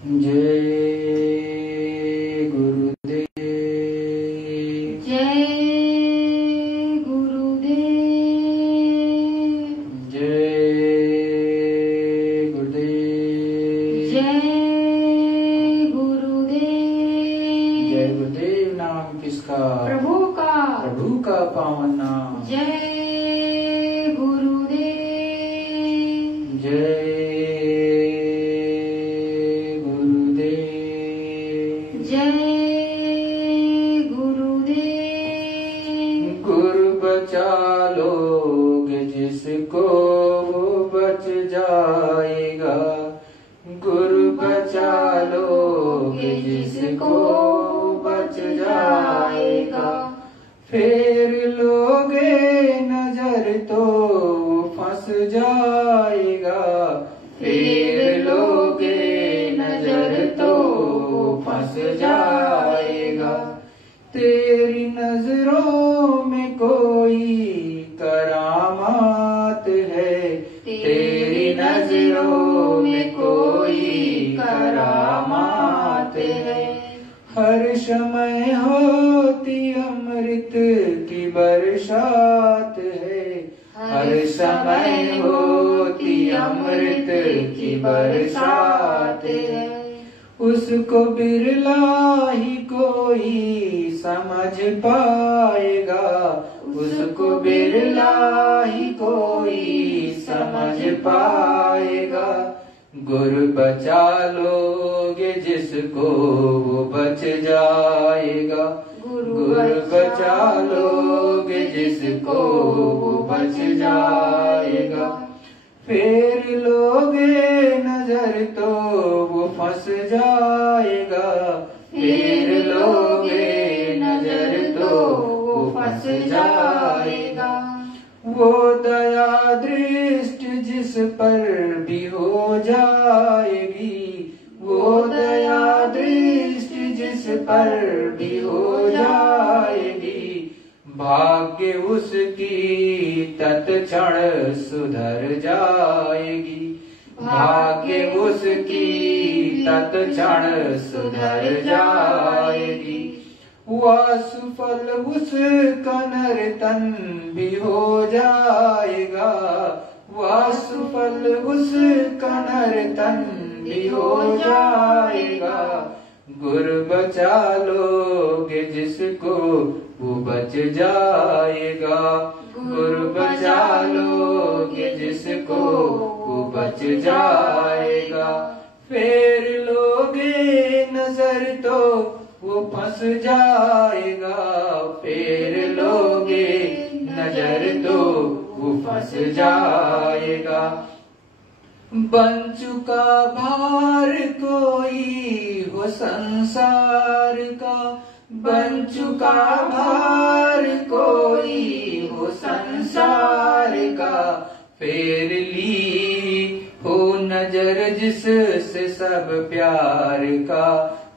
जय गुरुदेव। जय गुरुदेव। जय गुरुदेव। जय गुरुदेव। जय गुरुदेव नाम किसका? प्रभु का। प्रभु का पावन नाम। जय गुरुदेव। जय जिसको वो बच जाएगा। गुरु बचा लोगे जिसको बच जाएगा। फेर लोगे नजर तो वो फंस जाएगा। फेर लोगे नजर तो वो फंस जाएगा। तेरी नजरों में कोई करामात है। तेरी नजरों में कोई करामात है। हर समय होती अमृत की बरसात है। हर समय होती अमृत की बरसात है। उसको बिरला ही कोई समझ पाएगा। उसको बिरला ही कोई समझ पाएगा। गुरु बचा लोगे जिसको वो बच जाएगा। गुरु बचा लोगे जिसको वो बच जाएगा। फेर लोगे नजर तो वो फंस जाएगा। फेर लोगे नजर तो वो फंस जाएगा। वो दया दृष्टि जिस पर भी हो जाएगी। वो दया दृष्टि जिस पर भी हो जाएगी। भाग्य उसकी तत्क्षण सुधर जाएगी। भाग्य उसकी तत्क्षण सुधर जाएगी। वासुफल उसका नर्तन भी हो जाएगा। वासुफल उसका नर्तन भी हो जाएगा। गुरु बचा लोगे जिसको वो बच जाएगा। गुरु बचा लोगे जिसको वो बच जाएगा। फेर लोगे नजर तो वो फंस जाएगा। फेर लोगे नजर तो वो फंस जाएगा। बन चुका भार कोई हो संसार का। बन चुका भार कोई हो संसार का। फेर ली हो नजर जिससे सब प्यार का।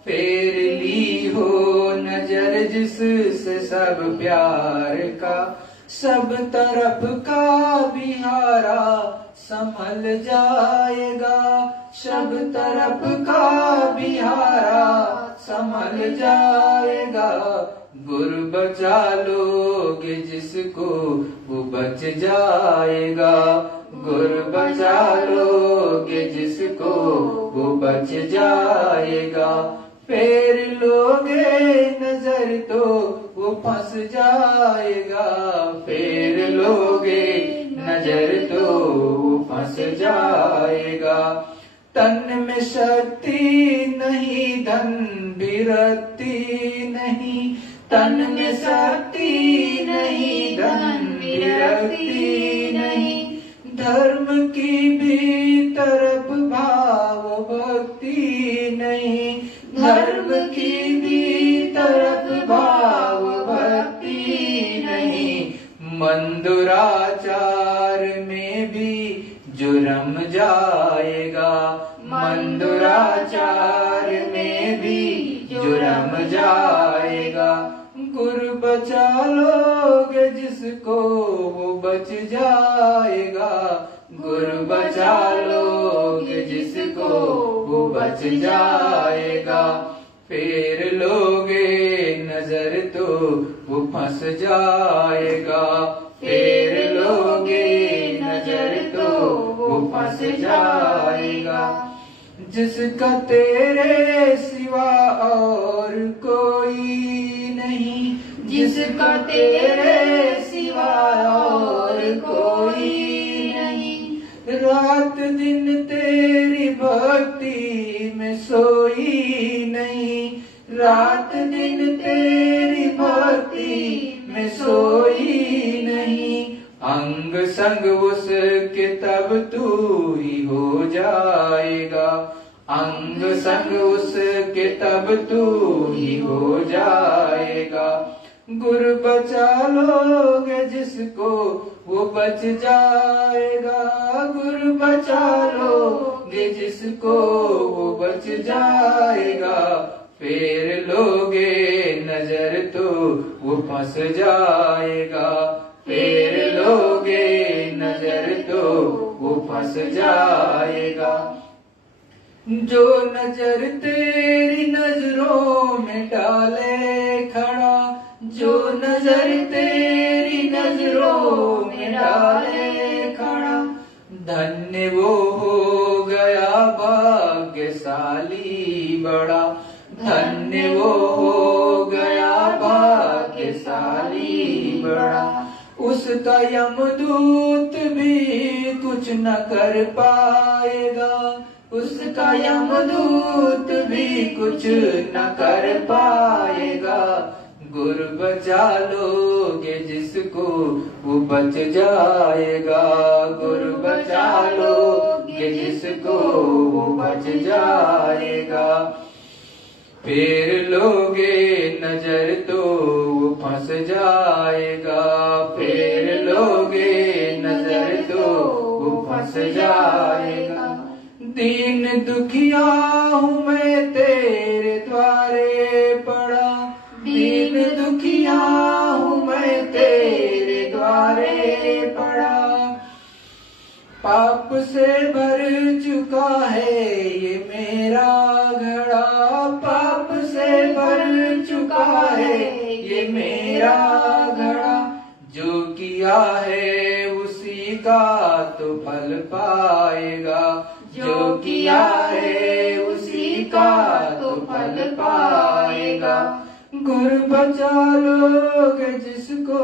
फेर ली हो नजर जिससे सब प्यार का। सब तरफ का बिहारा संभल जाएगा। सब तरफ का बिहारा संभल जाएगा। गुरु बचा लोगे जिसको वो बच जाएगा। गुरु बचा लोगे जिसको वो बच जाएगा। फेर लोगे नजर तो वो फंस जाएगा। फेर लोगे नजर तो वो फंस जाएगा। तन में शक्ति नहीं धन विरक्ति नहीं। तन में शक्ति नहीं धन विरक्ति नहीं। धर्म की भी तरफ भाव भक्ति नहीं। धर्म की भी तरफ भाव भक्ति नहीं। मन दुराचार में भी जुर्म जाएगा। मन दुराचार में भी जुर्म जाएगा। गुरु बचा लोगे जिसको वो बच जाएगा। गुरु बचा लोगे जिसको वो बच जाएगा। फेर लोगे नजर तो वो फंस जाएगा। फेर लोगे नजर तो वो फंस जाएगा। जिसका तेरे सिवा और कोई नहीं, जिसका तेरे सिवा और कोई नहीं, रात दिन तेरी भक्ति में सोई नहीं, रात दिन तेरी भक्ति में सोई नहीं। अंग संग उसके तब तू ही हो जाएगा। अंग संग उसके तब तू ही हो जाएगा। गुरु बचा लोगे जिसको वो बच जाएगा। गुरु बचा लोगे जिसको वो बच जाएगा। फेर लोगे नजर तो वो फंस जाएगा। फेर लोगे नजर तो वो फंस जाएगा। जो नजर तेरी नजरों में डाले खड़ा, जो नजर तेरी नजरों में डाले खड़ा, धन्य वो हो गया भाग्यशाली बड़ा। धन्य वो हो गया भाग्यशाली बड़ा। उसका यमदूत भी कुछ न कर पाएगा। उसका यमदूत भी कुछ न कर पाएगा। गुरु बचा लोगे जिसको वो बच जाएगा। गुरु बचा लोगे जिसको वो बच जाएगा। फेर लोगे नजर तो वो फंस जाएगा। फेर लोगे नजर तो वो फंस जाएगा। दीन दुखिया हूँ मैं तेरे द्वारे पड़ा। दीन दुखिया हूँ मैं तेरे द्वारे पड़ा। पाप से भर चुका है ये मेरा घड़ा। पाप से भर चुका है ये मेरा घड़ा। जो किया है उसी का तो फल पाएगा। जो किया है उसी का तो फल पाएगा। गुरु बचा लोगे जिसको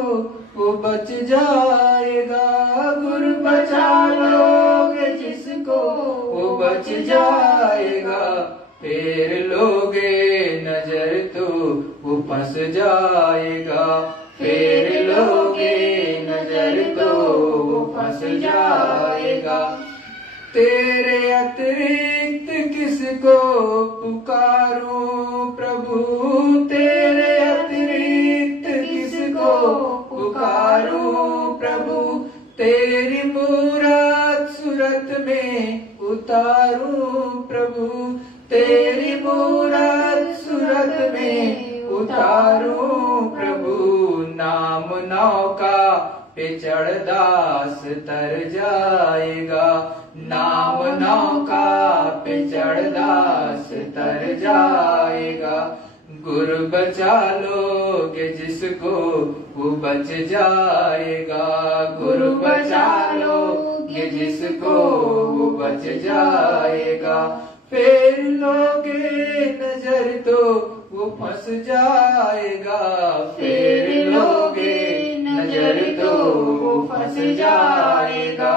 वो बच जाएगा। गुरु बचा लोगे जिसको वो बच जाएगा। फेर लोगे नजर तो वो फंस जाएगा। फेर लोगे नजर तो वो फंस जाएगा। तेरे अतिरिक्त किसको पुकारूं प्रभु। तेरे अतिरिक्त किसको पुकारूं प्रभु। तेरी मूरत सूरत में उतारूं प्रभु। तेरी मूरत सूरत में उतारूं प्रभु। नाम नौका पे चढ़ दास तर जाएगा। नाम नौका पे चढ़ दास तर जाएगा। गुरु बचा लोगे जिसको वो बच जाएगा। गुरु बचा लोगे जिसको वो बच जाएगा। फेर लोगे नजर तो वो फंस जाएगा। फेर लोगे नजर तो वो फंस जाएगा।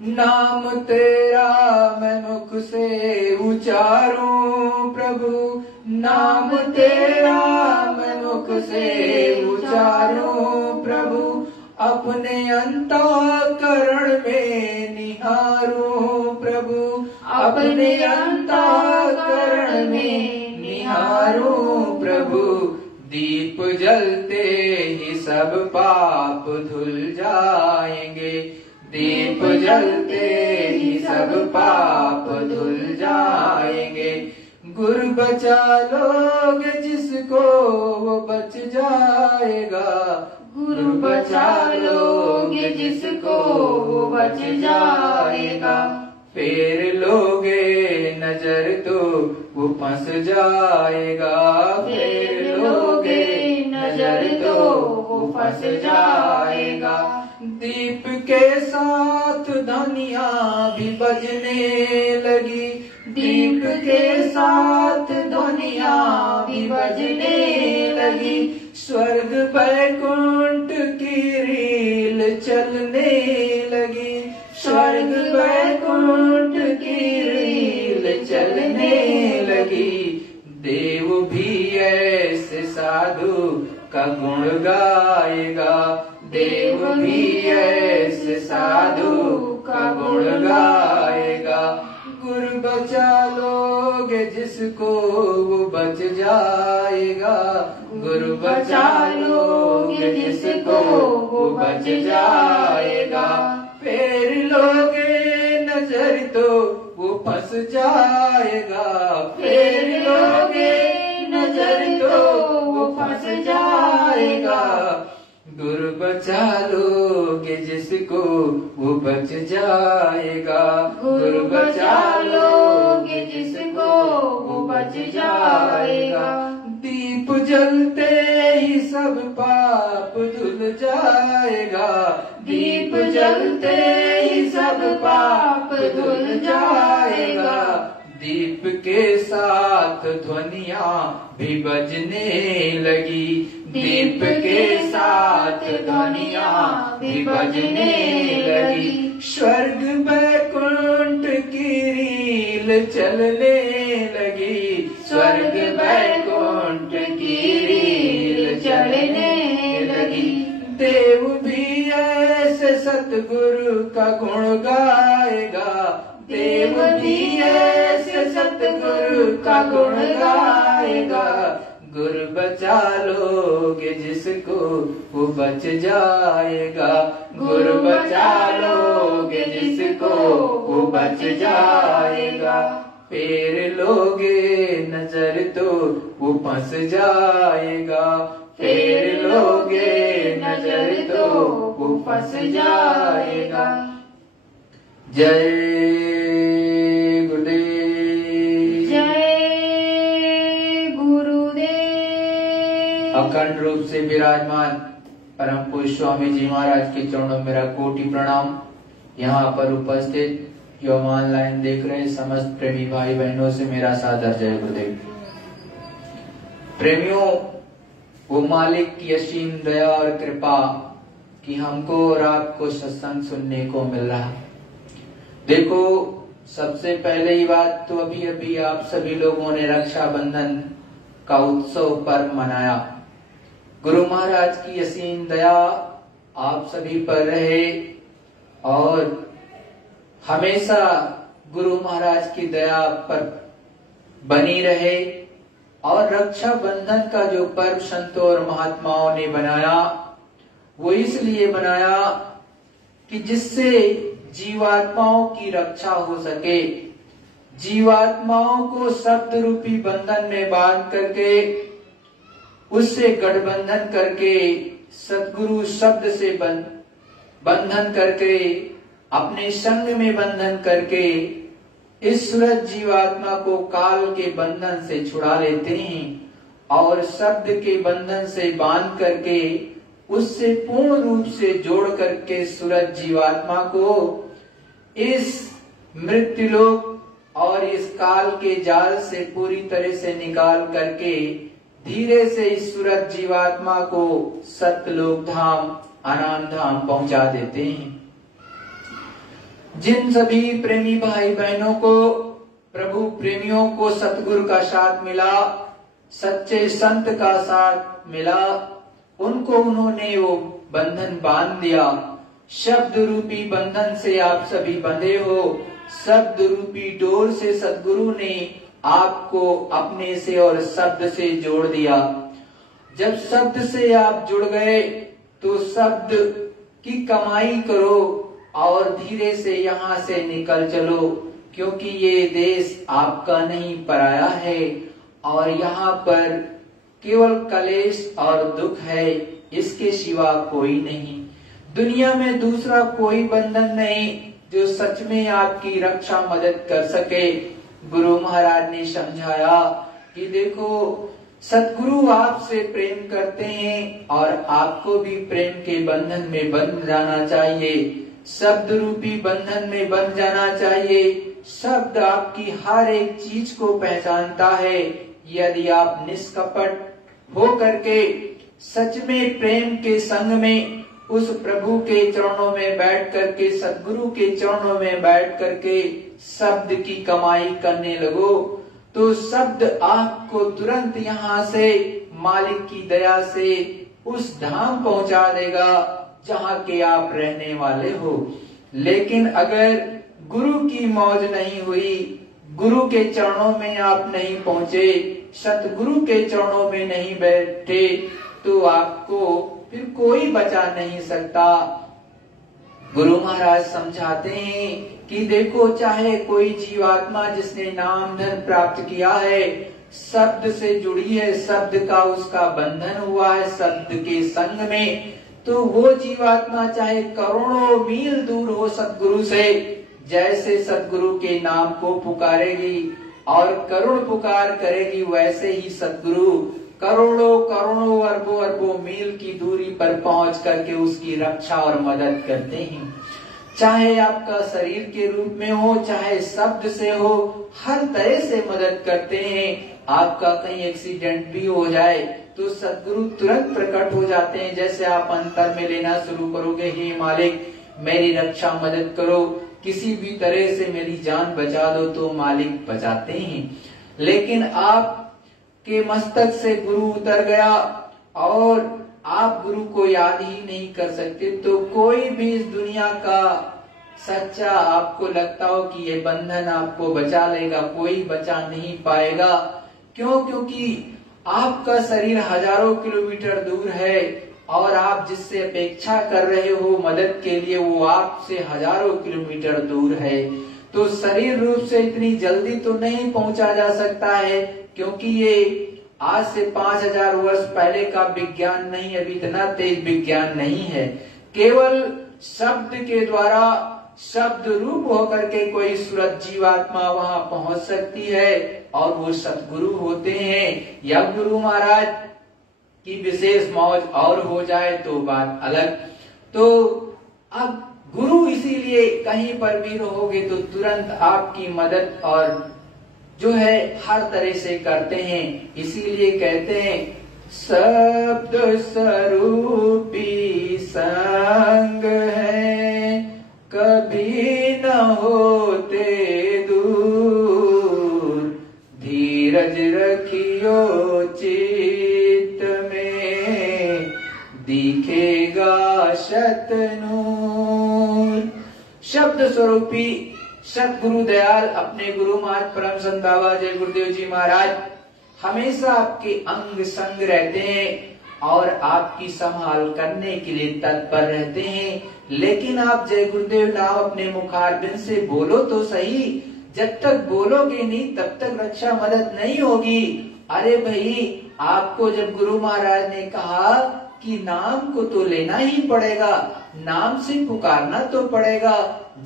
नाम तेरा मैं मुख से उचारूं प्रभु। नाम तेरा मैं मुख से उचारूं प्रभु। अपने अंतःकरण में निहारूं प्रभु। अपने अंतःकरण में निहारूं प्रभु। दीप जलते ही सब पाप धुल जाएंगे। दीप जलते ही सब पाप धुल जाएंगे। गुरु बचा लोगे जिसको वो बच जाएगा। गुरु बचा लोगे जिसको वो बच जाएगा। फेर लोगे नजर तो वो फंस जाएगा। फेर लोगे नजर तो वो फंस जाएगा। दीप के साथ ध्वनिया भी बजने लगी, दीप के साथ ध्वनिया भी बजने लगी। स्वर्ग बैकुंठ की रील चलने लगी, स्वर्ग बैकुंठ की रील चलने लगी। देव भी ऐसे साधु का गुण गाएगा, देव भी ऐसे साधु का गुण गाएगा। गुरु बचा लोगे जिसको वो बच जाएगा, गुरु बचा लोगे जिसको वो बच जाएगा। फेर लोगे नजर तो वो फंस जाएगा, फेर लोगे नजर तो वो फंस जाएगा। गुरु बचा लोगे जिसको वो बच जाएगा, गुरु बचा लोगे जिसको वो बच जाएगा। दीप जलते ही सब पाप धुल जाएगा, दीप जलते ही सब पाप धुल जाएगा। दीप के साथ ध्वनिया भी बजने लगी, दीप के साथ ध्वनिया भी बजने लगी। स्वर्ग बैकुंठ की रील चलने लगी, स्वर्ग बैकुंठ की रील चलने लगी। देव भी ऐसे सतगुरु का गुण गाएगा, देव भी ऐसे सतगुरु का गुण गाएगा। गुरु बचा लोगे जिसको वो बच जाएगा, गुरु बचा लोगे जिसको वो बच जाएगा। फेर लोगे नजर तो वो फंस जाएगा, फेर लोगे नजर तो वो फंस जाएगा। जय गुरुदेव। जय गुरुदेव। अखंड रूप से विराजमान परम पूज्य स्वामी जी महाराज के चरणों में मेरा कोटि प्रणाम। यहाँ पर उपस्थित जो ऑनलाइन देख रहे समस्त प्रेमी भाई बहनों से मेरा सादर जय गुरुदेव। प्रेमियों, वो मालिक की असीम दया और कृपा कि हमको और आपको सत्संग सुनने को मिल रहा है। देखो, सबसे पहले ही बात तो अभी अभी आप सभी लोगों ने रक्षाबंधन का उत्सव पर्व मनाया। गुरु महाराज की असीम दया आप सभी पर रहे और हमेशा गुरु महाराज की दया पर बनी रहे। और रक्षाबंधन का जो पर्व संतों और महात्माओं ने बनाया वो इसलिए बनाया कि जिससे जीवात्माओं की रक्षा हो सके, जीवात्माओं को शब्द रूपी बंधन में बांध करके उससे गठबंधन करके सतगुरु शब्द से बंधन करके अपने संग में बंधन करके इस सूरज जीवात्मा को काल के बंधन से छुड़ा लेते हैं और शब्द के बंधन से बांध करके उससे पूर्ण रूप से जोड़ करके सूरज जीवात्मा को इस मृत्युलोक और इस काल के जाल से पूरी तरह से निकाल करके धीरे से इस सूरज जीवात्मा को सतलोक धाम आनंद धाम पहुंचा देते हैं। जिन सभी प्रेमी भाई बहनों को प्रभु प्रेमियों को सतगुरु का साथ मिला, सच्चे संत का साथ मिला, उनको उन्होंने वो बंधन बांध दिया। शब्द रूपी बंधन से आप सभी बंधे हो, शब्द रूपी डोर से सतगुरु ने आपको अपने से और शब्द से जोड़ दिया। जब शब्द से आप जुड़ गए तो शब्द की कमाई करो और धीरे से यहाँ से निकल चलो, क्योंकि ये देश आपका नहीं पराया है और यहाँ पर केवल कलेश और दुख है, इसके सिवा कोई नहीं। दुनिया में दूसरा कोई बंधन नहीं जो सच में आपकी रक्षा मदद कर सके। गुरु महाराज ने समझाया कि देखो सतगुरु आपसे प्रेम करते हैं और आपको भी प्रेम के बंधन में बंध जाना चाहिए, शब्द रूपी बंधन में बंध जाना चाहिए। शब्द आपकी हर एक चीज को पहचानता है। यदि आप निष्कपट हो करके सच में प्रेम के संग में उस प्रभु के चरणों में बैठ करके, सतगुरु के चरणों में बैठ करके शब्द की कमाई करने लगो, तो शब्द आपको तुरंत यहाँ से मालिक की दया से उस धाम पहुंचा देगा जहाँ के आप रहने वाले हो। लेकिन अगर गुरु की मौज नहीं हुई, गुरु के चरणों में आप नहीं पहुंचे, सतगुरु के चरणों में नहीं बैठे, तो आपको फिर कोई बचा नहीं सकता। गुरु महाराज समझाते हैं कि देखो चाहे कोई जीवात्मा जिसने नाम धन प्राप्त किया है, शब्द से जुड़ी है, शब्द का उसका बंधन हुआ है शब्द के संग में, तो वो जीवात्मा चाहे करोड़ों मील दूर हो सतगुरु से, जैसे सतगुरु के नाम को पुकारेगी और करुण पुकार करेगी, वैसे ही सतगुरु करोड़ों करोड़ों अरबों अरबों मील की दूरी पर पहुंच करके उसकी रक्षा और मदद करते हैं। चाहे आपका शरीर के रूप में हो, चाहे शब्द से हो, हर तरह से मदद करते हैं। आपका कहीं एक्सीडेंट भी हो जाए तो सतगुरु तुरंत प्रकट हो जाते हैं। जैसे आप अंतर में लेना शुरू करोगे, हे मालिक मेरी रक्षा मदद करो, किसी भी तरह से मेरी जान बचा दो, तो मालिक बचाते हैं। लेकिन आप के मस्तक से गुरु उतर गया और आप गुरु को याद ही नहीं कर सकते, तो कोई भी इस दुनिया का सच्चा आपको लगता हो कि ये बंधन आपको बचा लेगा, कोई बचा नहीं पाएगा। क्यों? क्योंकि आपका शरीर हजारों किलोमीटर दूर है और आप जिससे अपेक्षा कर रहे हो मदद के लिए, वो आपसे हजारों किलोमीटर दूर है। तो शरीर रूप से इतनी जल्दी तो नहीं पहुंचा जा सकता है, क्योंकि ये आज से 5000 वर्ष पहले का विज्ञान नहीं, अभी इतना तेज विज्ञान नहीं है। केवल शब्द के द्वारा शब्द रूप होकर के कोई सूरत जीवात्मा वहां पहुंच सकती है और वो सतगुरु होते हैं। या गुरु महाराज की विशेष मौज और हो जाए तो बात अलग। तो अब गुरु इसीलिए कहीं पर भी रहोगे तो तुरंत आपकी मदद और जो है हर तरह से करते हैं। इसीलिए कहते हैं शब्द स्वरूपी संग है, कभी न होते दूर, धीरज रखियो चित्त में, दिखेगा शतनूर। शब्द स्वरूपी सतगुरु दयाल अपने गुरु महाराज परम संत बाबा जय गुरुदेव जी महाराज हमेशा आपके अंग संग रहते हैं और आपकी संभाल करने के लिए तत्पर रहते हैं। लेकिन आप जय गुरुदेव नाम अपने मुखारबिंद से बोलो तो सही, जब तक बोलोगे नहीं तब तक रक्षा मदद नहीं होगी। अरे भाई, आपको जब गुरु महाराज ने कहा कि नाम को तो लेना ही पड़ेगा, नाम से पुकारना तो पड़ेगा,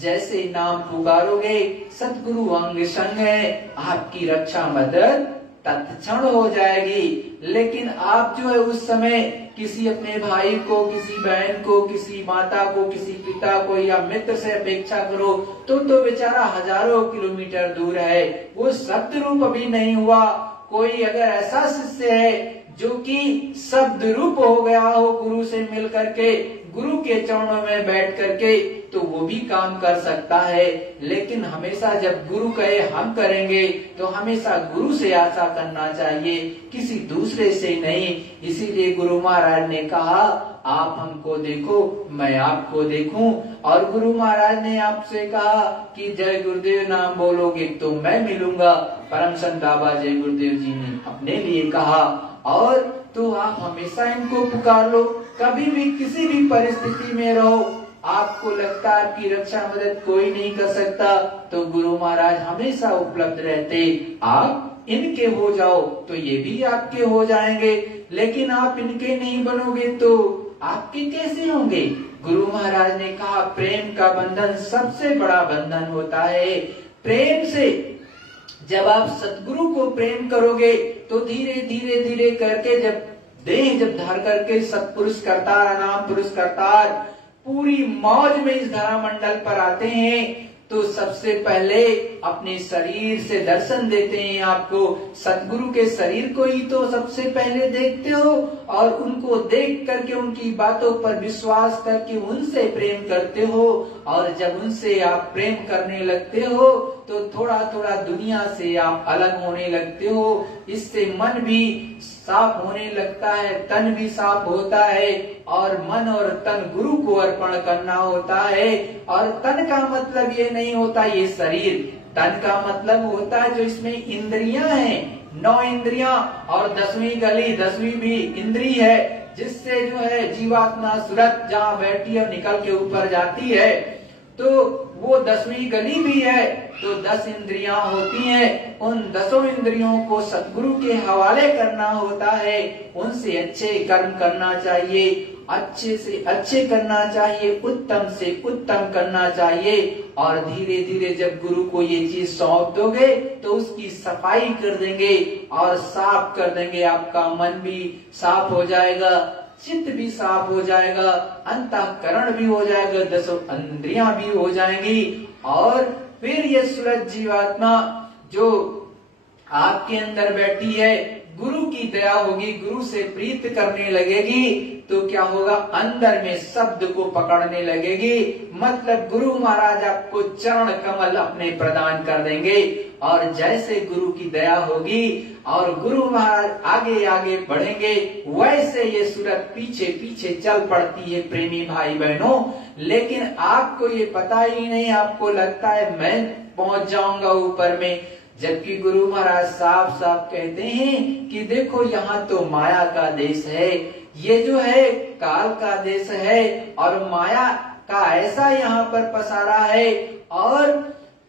जैसे नाम पुकारोगे सतगुरु अंग संग है, आपकी रक्षा मदद तत्क्षण हो जाएगी। लेकिन आप जो है उस समय किसी अपने भाई को, किसी बहन को, किसी माता को, किसी पिता को या मित्र से अपेक्षा करो तो बेचारा हजारों किलोमीटर दूर है, वो शब्द रूप अभी नहीं हुआ। कोई अगर ऐसा शिष्य है जो कि शब्द रूप हो गया हो गुरु से मिल करके, गुरु के चरणों में बैठ करके, तो वो भी काम कर सकता है। लेकिन हमेशा जब गुरु कहे हम करेंगे तो हमेशा गुरु से आशा करना चाहिए, किसी दूसरे से नहीं। इसीलिए गुरु महाराज ने कहा आप हमको देखो, मैं आपको देखूं। और गुरु महाराज ने आपसे कहा कि जय गुरुदेव नाम बोलोगे तो मैं मिलूंगा। परम संत बाबा जय गुरुदेव जी ने अपने लिए कहा, और तो आप हमेशा इनको पुकार लो। कभी भी किसी भी परिस्थिति में रहो, आपको लगता है आपकी रक्षा मदद कोई नहीं कर सकता, तो गुरु महाराज हमेशा उपलब्ध रहते। आप इनके हो जाओ तो ये भी आपके हो जाएंगे, लेकिन आप इनके नहीं बनोगे तो आपके कैसे होंगे। गुरु महाराज ने कहा प्रेम का बंधन सबसे बड़ा बंधन होता है। प्रेम से जब आप सतगुरु को प्रेम करोगे तो धीरे धीरे धीरे करके जब धर करके सतपुरुष करतार अनाम पुरुष करतार पूरी मौज में इस धरा मंडल पर आते हैं, तो सबसे पहले अपने शरीर से दर्शन देते हैं आपको। सतगुरु के शरीर को ही तो सबसे पहले देखते हो और उनको देख करके उनकी बातों पर विश्वास करके उनसे प्रेम करते हो। और जब उनसे आप प्रेम करने लगते हो तो थोड़ा थोड़ा दुनिया से आप अलग होने लगते हो। इससे मन भी साफ होने लगता है, तन भी साफ होता है और मन और तन गुरु को अर्पण करना होता है। और तन का मतलब ये नहीं होता ये शरीर, तन का मतलब होता है जो इसमें इंद्रियां हैं, 9 इंद्रियां और 10वीं गली 10वीं भी इंद्री है, जिससे जो है जीवात्मा सुरत जहाँ बैठी है निकल के ऊपर जाती है। तो वो 10वीं गली भी है, तो 10 इंद्रियां होती हैं। उन 10 इंद्रियों को सतगुरु के हवाले करना होता है। उनसे अच्छे कर्म करना चाहिए, अच्छे से अच्छे करना चाहिए, उत्तम से उत्तम करना चाहिए। और धीरे धीरे जब गुरु को ये चीज सौंप दोगे तो उसकी सफाई कर देंगे और साफ कर देंगे। आपका मन भी साफ हो जाएगा, चित्त भी साफ हो जाएगा, अंतःकरण भी हो जाएगा, 10 इंद्रियां भी हो जाएंगी। और फिर ये सूरज जीवात्मा जो आपके अंदर बैठी है, गुरु की दया होगी, गुरु से प्रीत करने लगेगी, तो क्या होगा, अंदर में शब्द को पकड़ने लगेगी। मतलब गुरु महाराज आपको चरण कमल अपने प्रदान कर देंगे। और जैसे गुरु की दया होगी और गुरु महाराज आगे आगे बढ़ेंगे, वैसे ये सूरत पीछे पीछे चल पड़ती है प्रेमी भाई बहनों। लेकिन आपको ये पता ही नहीं, आपको लगता है मैं पहुंच जाऊंगा ऊपर में, जबकि गुरु महाराज साफ साफ कहते हैं कि देखो यहाँ तो माया का देश है, ये जो है काल का देश है और माया का ऐसा यहाँ पर पसारा है। और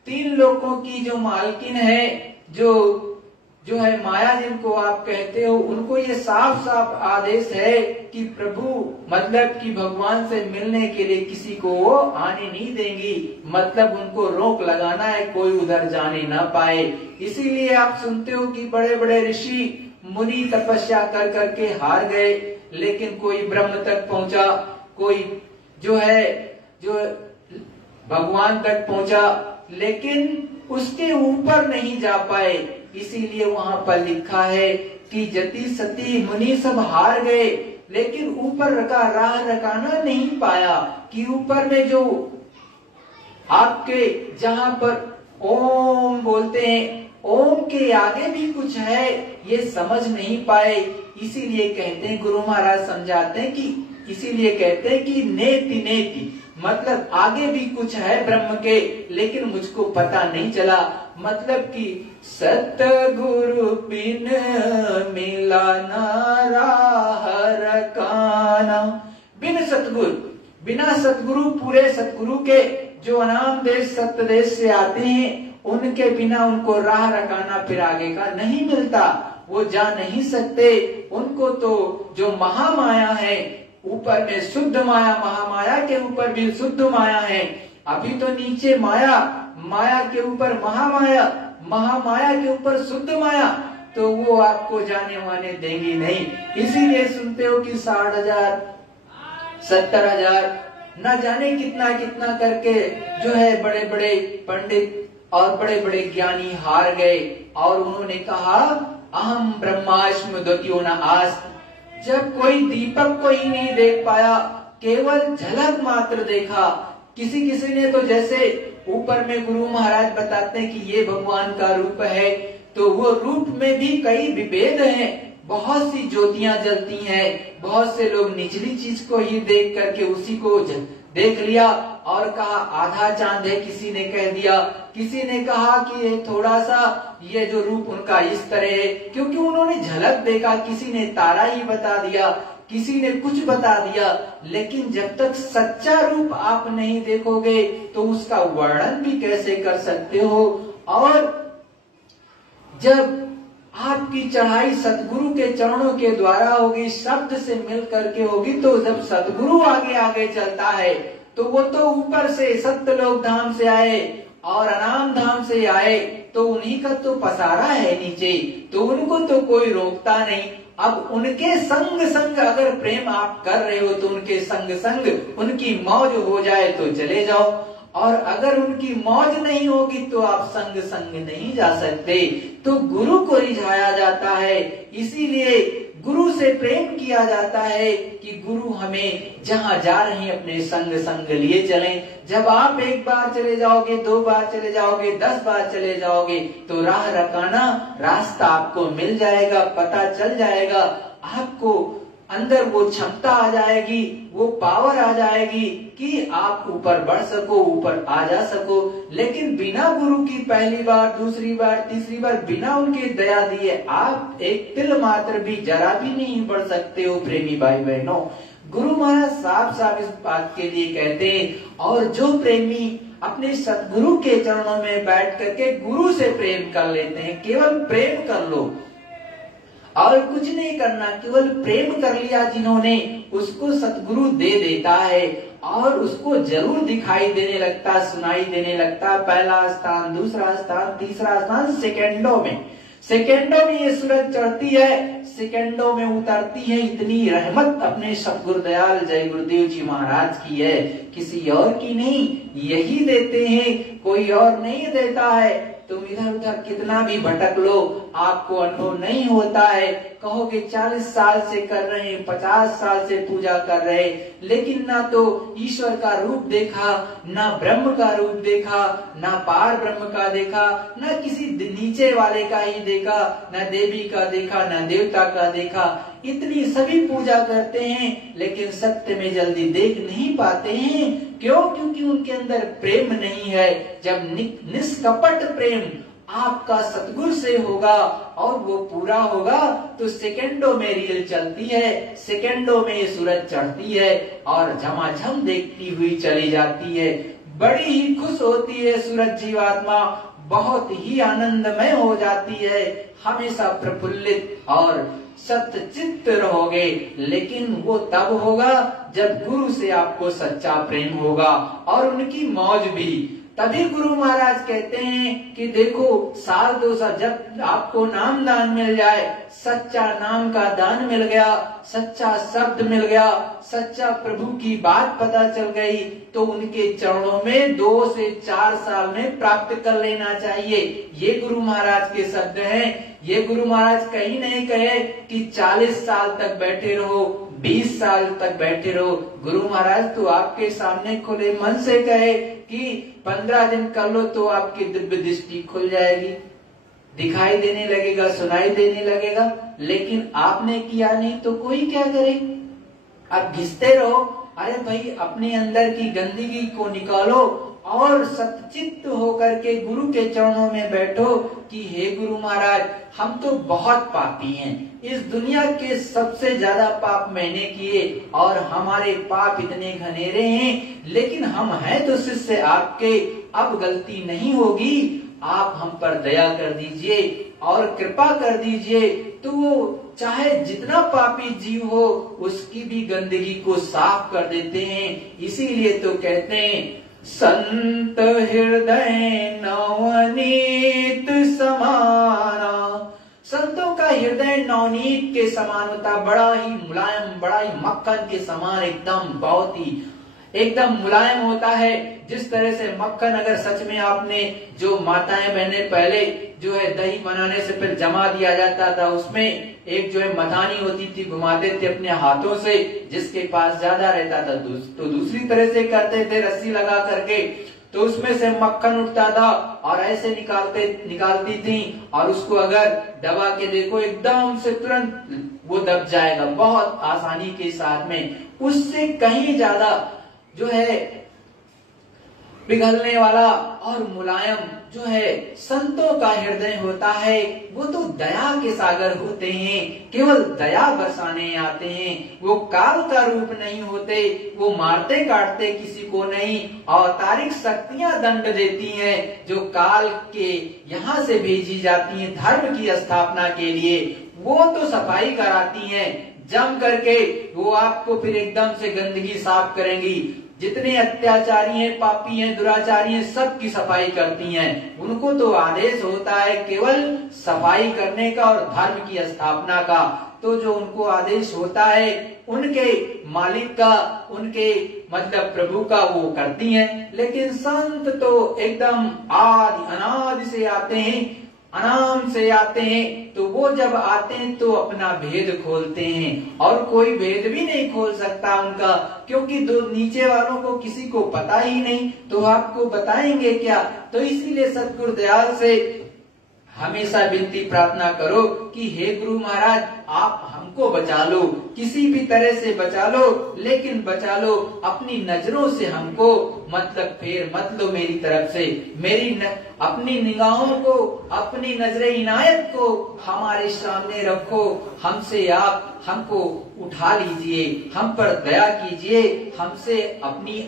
3 लोकों की जो मालकिन है, जो है माया जिनको आप कहते हो, उनको ये साफ साफ आदेश है कि प्रभु मतलब कि भगवान से मिलने के लिए किसी को वो आने नहीं देंगी। मतलब उनको रोक लगाना है, कोई उधर जाने ना पाए। इसीलिए आप सुनते हो कि बड़े बड़े ऋषि मुनि तपस्या कर करके हार गए, लेकिन कोई ब्रह्म तक पहुंचा, कोई जो भगवान तक पहुंचा, लेकिन उसके ऊपर नहीं जा पाए। इसीलिए वहां पर लिखा है कि जति सती मुनि सब हार गए, लेकिन ऊपर का राह रकाना नहीं पाया कि ऊपर में जो आपके जहां पर ओम बोलते हैं, ओम के आगे भी कुछ है, ये समझ नहीं पाए। इसीलिए कहते हैं, गुरु महाराज समझाते हैं कि इसीलिए कहते हैं कि नेति नेति, मतलब आगे भी कुछ है ब्रह्म के, लेकिन मुझको पता नहीं चला। मतलब कि सतगुरु बिन मिला ना राह रकाना। बिना सतगुरु पूरे सतगुरु के जो अनाम देश सत्य देश से आते हैं, उनके बिना उनको राह रकाना फिर आगे का नहीं मिलता, वो जा नहीं सकते। उनको तो जो महामाया है, ऊपर में शुद्ध माया, महामाया के ऊपर भी शुद्ध माया है, अभी तो नीचे माया, माया के ऊपर महामाया, महामाया के ऊपर शुद्ध माया, तो वो आपको जाने वाने देंगी नहीं। इसीलिए सुनते हो कि 60,000 70,000 न जाने कितना कितना करके जो है बड़े बड़े पंडित और बड़े बड़े ज्ञानी हार गए और उन्होंने कहा अहम ब्रह्मास्मि द्वितीयो न आस्ति। जब कोई दीपक को ही नहीं देख पाया, केवल झलक मात्र देखा। किसी किसी ने तो जैसे ऊपर में गुरु महाराज बताते हैं कि ये भगवान का रूप है, तो वो रूप में भी कई विभेद हैं, बहुत सी ज्योतियां जलती हैं। बहुत से लोग निचली चीज को ही देख करके उसी को देख लिया और कहा आधा चांद है, किसी ने कह दिया, किसी ने कहा कि ये थोड़ा सा ये जो रूप उनका इस तरह है, क्योंकि उन्होंने झलक देखा। किसी ने तारा ही बता दिया, किसी ने कुछ बता दिया। लेकिन जब तक सच्चा रूप आप नहीं देखोगे तो उसका वर्णन भी कैसे कर सकते हो। और जब आपकी चढ़ाई सतगुरु के चरणों के द्वारा होगी, शब्द से मिल करके होगी, तो जब सतगुरु आगे आगे चलता है तो वो तो ऊपर से सत्यलोक धाम से आए और अनाम धाम से आए, तो उन्हीं का तो पसारा है नीचे, तो उनको तो कोई रोकता नहीं। अब उनके संग संग अगर प्रेम आप कर रहे हो तो उनके संग संग उनकी मौज हो जाए तो चले जाओ, और अगर उनकी मौज नहीं होगी तो आप संग संग नहीं जा सकते। तो गुरु को रिझाया जाता है, इसीलिए गुरु से प्रेम किया जाता है कि गुरु हमें जहाँ जा रहे हैं अपने संग संग लिए चलें। जब आप एक बार चले जाओगे, 2 बार चले जाओगे, 10 बार चले जाओगे तो राह रकाना रास्ता आपको मिल जाएगा, पता चल जाएगा, आपको अंदर वो क्षमता आ जाएगी, वो पावर आ जाएगी कि आप ऊपर बढ़ सको, ऊपर आ जा सको। लेकिन बिना गुरु की पहली बार, दूसरी बार, तीसरी बार बिना उनकी दया दिए आप एक तिल मात्र भी, जरा भी नहीं बढ़ सकते हो प्रेमी भाई बहनों। गुरु महाराज साफ साफ इस बात के लिए कहते हैं, और जो प्रेमी अपने सतगुरु के चरणों में बैठ करके गुरु से प्रेम कर लेते हैं, केवल प्रेम कर लो और कुछ नहीं करना, केवल प्रेम कर लिया जिन्होंने, उसको सतगुरु दे देता है और उसको जरूर दिखाई देने लगता, सुनाई देने लगता। पहला स्थान, दूसरा स्थान, तीसरा स्थान, सेकंडों में ये सूरज चढ़ती है, सेकंडों में उतरती है। इतनी रहमत अपने सतगुरु दयाल जय गुरुदेव जी महाराज की है, किसी और की नहीं। यही देते हैं, कोई और नहीं देता है। तुम इधर उधर कितना भी भटक लो, आपको अनुभव नहीं होता है। कहोगे 40 साल से कर रहे हैं, 50 साल से पूजा कर रहे, लेकिन ना तो ईश्वर का रूप देखा, ना ब्रह्म का रूप देखा, ना पार ब्रह्म का देखा, ना किसी नीचे वाले का ही देखा, ना देवी का देखा, ना देवता का देखा। इतनी सभी पूजा करते हैं लेकिन सत्य में जल्दी देख नहीं पाते हैं। क्यों? क्योंकि उनके अंदर प्रेम नहीं है। जब निष्कपट प्रेम आपका सतगुरु से होगा और वो पूरा होगा तो सेकंडों में रील चलती है, सेकंडों में ये सूरज चढ़ती है और झमाझम देखती हुई चली जाती है। बड़ी ही खुश होती है सूरज जीवात्मा, बहुत ही आनंदमय हो जाती है, हमेशा प्रफुल्लित और सतचित्त रहोगे। लेकिन वो तब होगा जब गुरु से आपको सच्चा प्रेम होगा और उनकी मौज भी। तभी गुरु महाराज कहते हैं कि देखो, साल 2 साल जब आपको नाम दान मिल जाए, सच्चा नाम का दान मिल गया, सच्चा शब्द मिल गया, सच्चा प्रभु की बात पता चल गई, तो उनके चरणों में 2 से 4 साल में प्राप्त कर लेना चाहिए। ये गुरु महाराज के शब्द हैं। ये गुरु महाराज कहीं नहीं कहे कि 40 साल तक बैठे रहो, 20 साल तक बैठे रहो। गुरु महाराज तो आपके सामने खुले मन से कहे कि 15 दिन कर लो तो आपकी दिव्य दृष्टि खुल जाएगी, दिखाई देने लगेगा, सुनाई देने लगेगा। लेकिन आपने किया नहीं तो कोई क्या करे? अब घिसते रहो। अरे भाई, अपने अंदर की गंदगी को निकालो और सतचित्त होकर के गुरु के चरणों में बैठो कि हे गुरु महाराज, हम तो बहुत पापी हैं, इस दुनिया के सबसे ज्यादा पाप मैंने किए और हमारे पाप इतने घनेरे हैं, लेकिन हम हैं तो शिष्य आपके, अब गलती नहीं होगी, आप हम पर दया कर दीजिए और कृपा कर दीजिए। तो वो चाहे जितना पापी जीव हो उसकी भी गंदगी को साफ कर देते हैं। इसीलिए तो कहते हैं, संत हृदय नवनीत समाना। संतों का हृदय नवनीत के समान होता, बड़ा ही मुलायम, बड़ा ही मक्खन के समान, एकदम बहुत ही एकदम मुलायम होता है। जिस तरह से मक्खन, अगर सच में आपने, जो माताएं बहनें पहले जो है दही बनाने से फिर जमा दिया जाता था, उसमें एक जो है मथानी होती थी, घुमाते थे अपने हाथों से, जिसके पास ज्यादा रहता था तो दूसरी तरह से करते थे, रस्सी लगा करके, तो उसमें से मक्खन उठता था और ऐसे निकालती थी, और उसको अगर दबा के देखो एकदम से तुरंत वो दब जाएगा, बहुत आसानी के साथ में। उससे कहीं ज्यादा जो है पिघलने वाला और मुलायम जो है संतों का हृदय होता है। वो तो दया के सागर होते हैं, केवल दया बरसाने आते हैं। वो काल का रूप नहीं होते, वो मारते काटते किसी को नहीं, अवतारिक शक्तियां दंड देती हैं जो काल के यहाँ से भेजी जाती हैं धर्म की स्थापना के लिए। वो तो सफाई कराती हैं जम करके, वो आपको फिर एकदम से गंदगी साफ करेंगी। जितने अत्याचारी हैं, पापी हैं, दुराचारी हैं, सबकी सफाई करती हैं। उनको तो आदेश होता है केवल सफाई करने का और धर्म की स्थापना का। तो जो उनको आदेश होता है उनके मालिक का, उनके मतलब प्रभु का, वो करती हैं। लेकिन संत तो एकदम आदि अनादि से आते हैं, अनाम से आते हैं। तो वो जब आते हैं तो अपना भेद खोलते हैं, और कोई भेद भी नहीं खोल सकता उनका, क्योंकि दो नीचे वालों को किसी को पता ही नहीं, तो आपको बताएंगे क्या। तो इसीलिए सतगुरु दयाल से हमेशा विनती प्रार्थना करो कि हे गुरु महाराज, आप हमको बचा लो, किसी भी तरह से बचा लो, लेकिन बचा लो, अपनी नजरों से हमको मतलब फेर मत लो मेरी तरफ से। अपनी निगाहों को, अपनी नजरे इनायत को हमारे सामने रखो। हमसे आप हमको उठा लीजिए, हम पर दया कीजिए, हमसे अपनी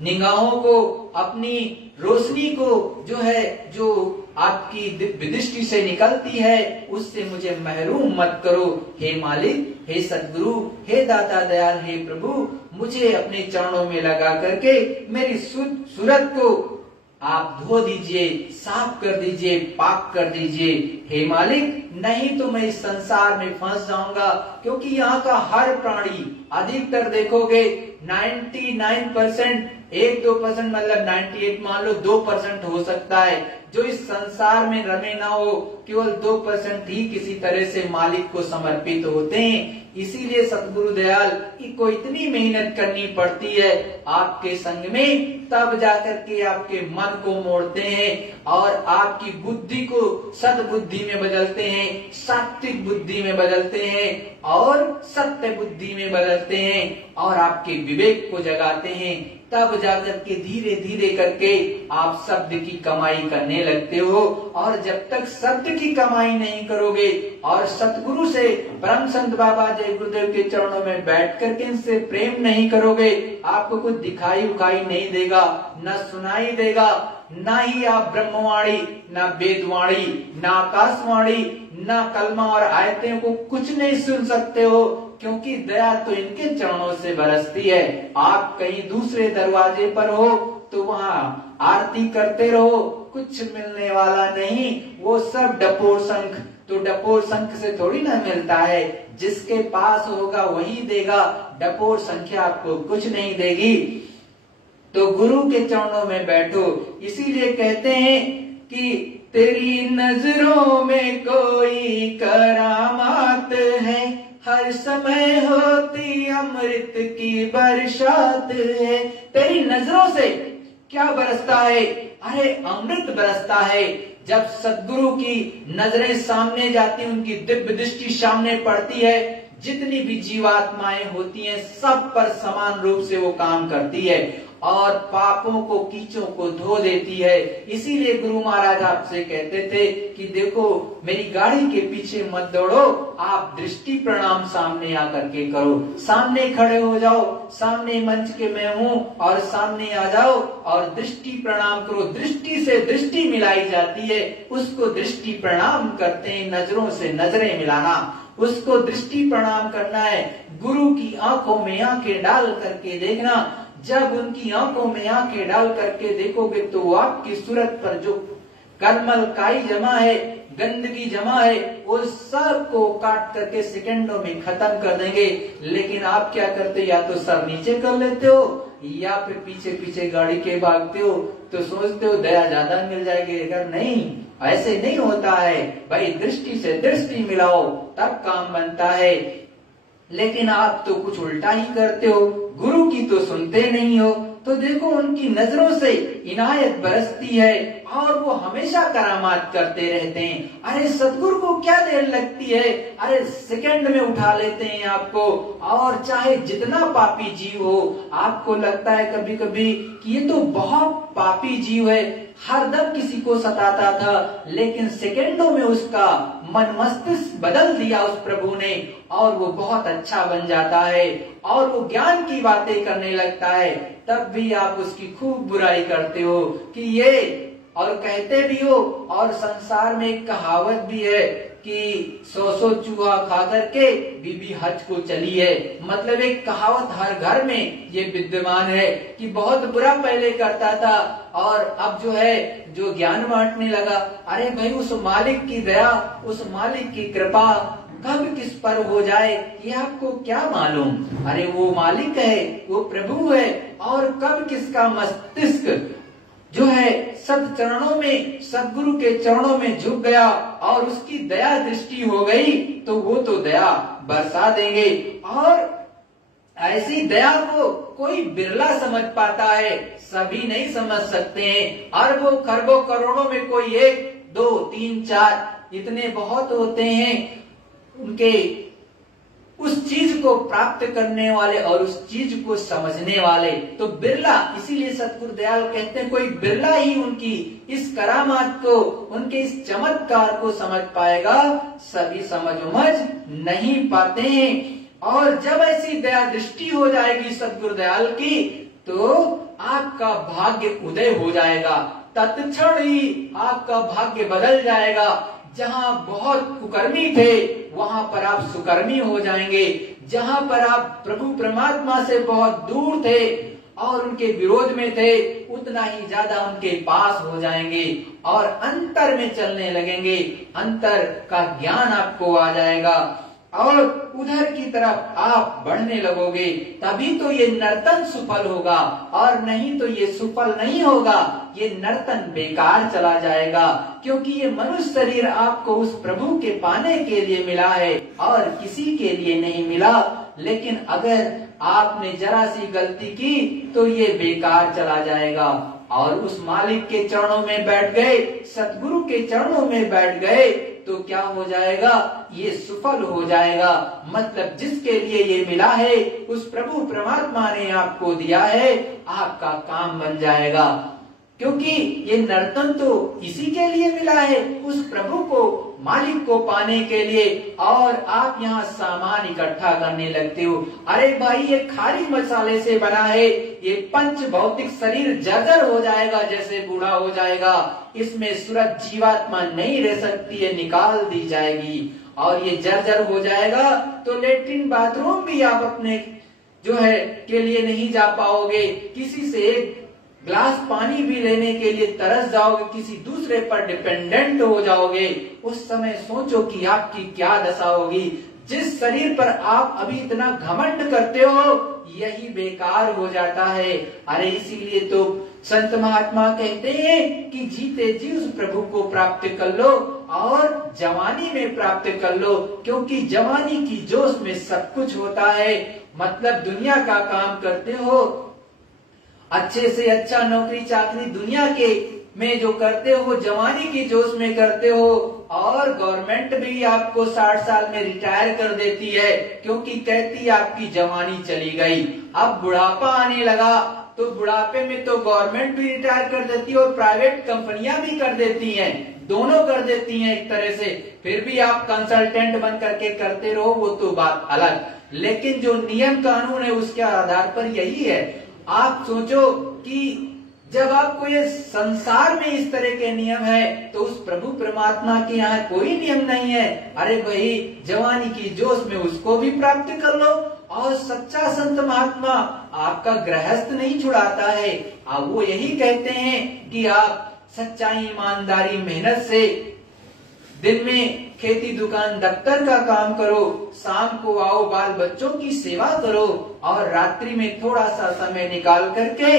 निगाहों को, अपनी रोशनी को जो है, जो आपकी दिव्य दृष्टि से निकलती है, उससे मुझे महरूम मत करो। हे मालिक, हे सद्गुरु, हे दाता दयाल, हे प्रभु, मुझे अपने चरणों में लगा करके मेरी सूरत को आप धो दीजिए, साफ कर दीजिए, पाक कर दीजिए। हे मालिक, नहीं तो मैं इस संसार में फंस जाऊंगा, क्योंकि यहाँ का हर प्राणी, अधिकतर देखोगे 99%, 1-2% मतलब 98 मान लो 2% हो सकता है जो इस संसार में रमे ना हो। केवल 2% ही किसी तरह से मालिक को समर्पित होते हैं। इसीलिए सतगुरु दयाल को इतनी मेहनत करनी पड़ती है आपके संग में, तब जाकर के आपके मन को मोड़ते हैं और आपकी बुद्धि को सद्बुद्धि में बदलते हैं, सात्विक बुद्धि में बदलते हैं और सत्य बुद्धि में बदलते हैं, और आपके विवेक को जगाते हैं। तब जाकर के धीरे धीरे करके आप शब्द की कमाई करने लगते हो। और जब तक शब्द की कमाई नहीं करोगे और सतगुरु से, परम संत बाबा जय गुरुदेव के चरणों में बैठ करके इनसे प्रेम नहीं करोगे, आपको कुछ दिखाई उखाई नहीं देगा, न सुनाई देगा, ना ही आप ब्रह्मवाणी, ना वेदवाणी, ना आकाशवाणी, ना कलमा और आयतें को कुछ नहीं सुन सकते हो, क्योंकि दया तो इनके चरणों से बरसती है। आप कहीं दूसरे दरवाजे पर हो तो वहाँ आरती करते रहो, कुछ मिलने वाला नहीं, वो सब डपोर शंख, तो डपोर शंख से थोड़ी ना मिलता है, जिसके पास होगा वही देगा, डपोर संख्या आपको कुछ नहीं देगी। तो गुरु के चरणों में बैठो। इसीलिए कहते हैं कि तेरी नजरों में कोई करामात है, हर समय होती अमृत की बरसात है। तेरी नजरों से क्या बरसता है? अरे अमृत बरसता है। जब सद्गुरु की नजरें सामने जाती, उनकी दिव्य दृष्टि सामने पड़ती है, जितनी भी जीवात्माएं होती हैं सब पर समान रूप से वो काम करती है और पापों को, कीचों को धो देती है। इसीलिए गुरु महाराज आपसे कहते थे कि देखो मेरी गाड़ी के पीछे मत दौड़ो, आप दृष्टि प्रणाम सामने आकर के करो, सामने खड़े हो जाओ, सामने मंच के मैं हूँ और सामने आ जाओ और दृष्टि प्रणाम करो। दृष्टि से दृष्टि मिलाई जाती है, उसको दृष्टि प्रणाम करते हैं। नजरों से नजरें मिलाना, उसको दृष्टि प्रणाम करना है। गुरु की आंखों में आंखें डाल करके देखना। जब उनकी आंखों में आंखें डाल करके देखोगे तो आपकी सूरत पर जो करमल काई जमा है, गंदगी जमा है, वो सब को काट करके सेकंडों में खत्म कर देंगे। लेकिन आप क्या करते, या तो सर नीचे कर लेते हो या फिर पीछे पीछे गाड़ी के भागते हो, तो सोचते हो दया ज्यादा मिल जाएगी। अगर नहीं, ऐसे नहीं होता है भाई, दृष्टि से दृष्टि मिलाओ तब काम बनता है। लेकिन आप तो कुछ उल्टा ही करते हो, गुरु की तो सुनते नहीं हो। तो देखो उनकी नजरों से इनायत बरसती है और वो हमेशा करामात करते रहते हैं। अरे सतगुरु को क्या देर लगती है, अरे सेकंड में उठा लेते हैं आपको। और चाहे जितना पापी जीव हो, आपको लगता है कभी कभी कि ये तो बहुत पापी जीव है, हरदम किसी को सताता था, लेकिन सेकंडों में उसका मन मस्तिष्क बदल दिया उस प्रभु ने और वो बहुत अच्छा बन जाता है और वो ज्ञान की बातें करने लगता है। तब भी आप उसकी खूब बुराई करते हो कि ये, और कहते भी हो। और संसार में एक कहावत भी है कि 100 चूहा खा करके बीबी हज को चली है। मतलब एक कहावत हर घर में ये विद्यमान है कि बहुत बुरा पहले करता था और अब जो है जो ज्ञान बांटने लगा। अरे भाई, उस मालिक की दया, उस मालिक की कृपा कब किस पर हो जाए ये आपको क्या मालूम। अरे वो मालिक है, वो प्रभु है, और कब किसका मस्तिष्क जो है सत चरणों में, सदगुरु के चरणों में झुक गया और उसकी दया दृष्टि हो गई तो वो तो दया बरसा देंगे। और ऐसी दया को कोई बिरला समझ पाता है, सभी नहीं समझ सकते हैं। अरबों खरबों करोड़ों में कोई 1 2 3 4 इतने बहुत होते हैं उनके उस चीज को प्राप्त करने वाले और उस चीज को समझने वाले, तो बिरला। इसीलिए सतगुरु दयाल कहते हैं कोई बिरला ही उनकी इस करामात को, उनके इस चमत्कार को समझ पाएगा, सभी समझ उमझ नहीं पाते हैं। और जब ऐसी दया दृष्टि हो जाएगी सतगुरु दयाल की, तो आपका भाग्य उदय हो जाएगा। तत्क्षण ही आपका भाग्य बदल जाएगा। जहाँ बहुत कुकर्मी थे वहां पर आप सुकर्मी हो जाएंगे। जहाँ पर आप प्रभु परमात्मा से बहुत दूर थे और उनके विरोध में थे, उतना ही ज्यादा उनके पास हो जाएंगे और अंतर में चलने लगेंगे। अंतर का ज्ञान आपको आ जाएगा और उधर की तरफ आप बढ़ने लगोगे। तभी तो ये नर्तन सफल होगा, और नहीं तो ये सफल नहीं होगा। ये नर्तन बेकार चला जाएगा, क्योंकि ये मनुष्य शरीर आपको उस प्रभु के पाने के लिए मिला है और किसी के लिए नहीं मिला। लेकिन अगर आपने जरा सी गलती की तो ये बेकार चला जाएगा। और उस मालिक के चरणों में बैठ गए, सतगुरु के चरणों में बैठ गए, तो क्या हो जाएगा, ये सफल हो जाएगा। मतलब जिसके लिए ये मिला है, उस प्रभु परमात्मा ने आपको दिया है, आपका काम बन जाएगा। क्योंकि ये नर्तन तो इसी के लिए मिला है, उस प्रभु को, मालिक को पाने के लिए। और आप यहाँ सामान इकट्ठा करने लगते हो। अरे भाई, ये खारी मसाले से बना है, ये पंच भौतिक शरीर जर्जर हो जाएगा, जैसे बूढ़ा हो जाएगा। इसमें सूरज जीवात्मा नहीं रह सकती है, निकाल दी जाएगी और ये जर्जर हो जाएगा। तो लेट्रिन बाथरूम भी आप अपने जो है के लिए नहीं जा पाओगे। किसी से एक ग्लास पानी भी लेने के लिए तरस जाओगे, किसी दूसरे पर डिपेंडेंट हो जाओगे। उस समय सोचो कि आपकी क्या दशा होगी। जिस शरीर पर आप अभी इतना घमंड करते हो, यही बेकार हो जाता है। अरे इसीलिए तो संत महात्मा कहते हैं कि जीते जी उस प्रभु को प्राप्त कर लो और जवानी में प्राप्त कर लो, क्योंकि जवानी की जोश में सब कुछ होता है। मतलब दुनिया का काम करते हो, अच्छे से अच्छा नौकरी चाकरी दुनिया के में जो करते हो, जवानी की जोश में करते हो, और गवर्नमेंट भी आपको 60 साल में रिटायर कर देती है, क्योंकि कहती है आपकी जवानी चली गई। अब बुढ़ापा आने लगा तो बुढ़ापे में तो गवर्नमेंट भी रिटायर कर देती है और प्राइवेट कंपनियां भी कर देती हैं, दोनों कर देती हैं एक तरह से। फिर भी आप कंसल्टेंट बन करके करते रहो, वो तो बात अलग। लेकिन जो नियम कानून है उसके आधार पर यही है। आप सोचो कि जब आपको ये संसार में इस तरह के नियम है, तो उस प्रभु परमात्मा के यहाँ कोई नियम नहीं है। अरे भाई, जवानी की जोश में उसको भी प्राप्त कर लो। और सच्चा संत महात्मा आपका गृहस्थ नहीं छुड़ाता है। अब वो यही कहते हैं कि आप सच्चाई, ईमानदारी, मेहनत से दिन में खेती दुकान दफ्तर का काम करो, शाम को आओ बाल बच्चों की सेवा करो, और रात्रि में थोड़ा सा समय निकाल करके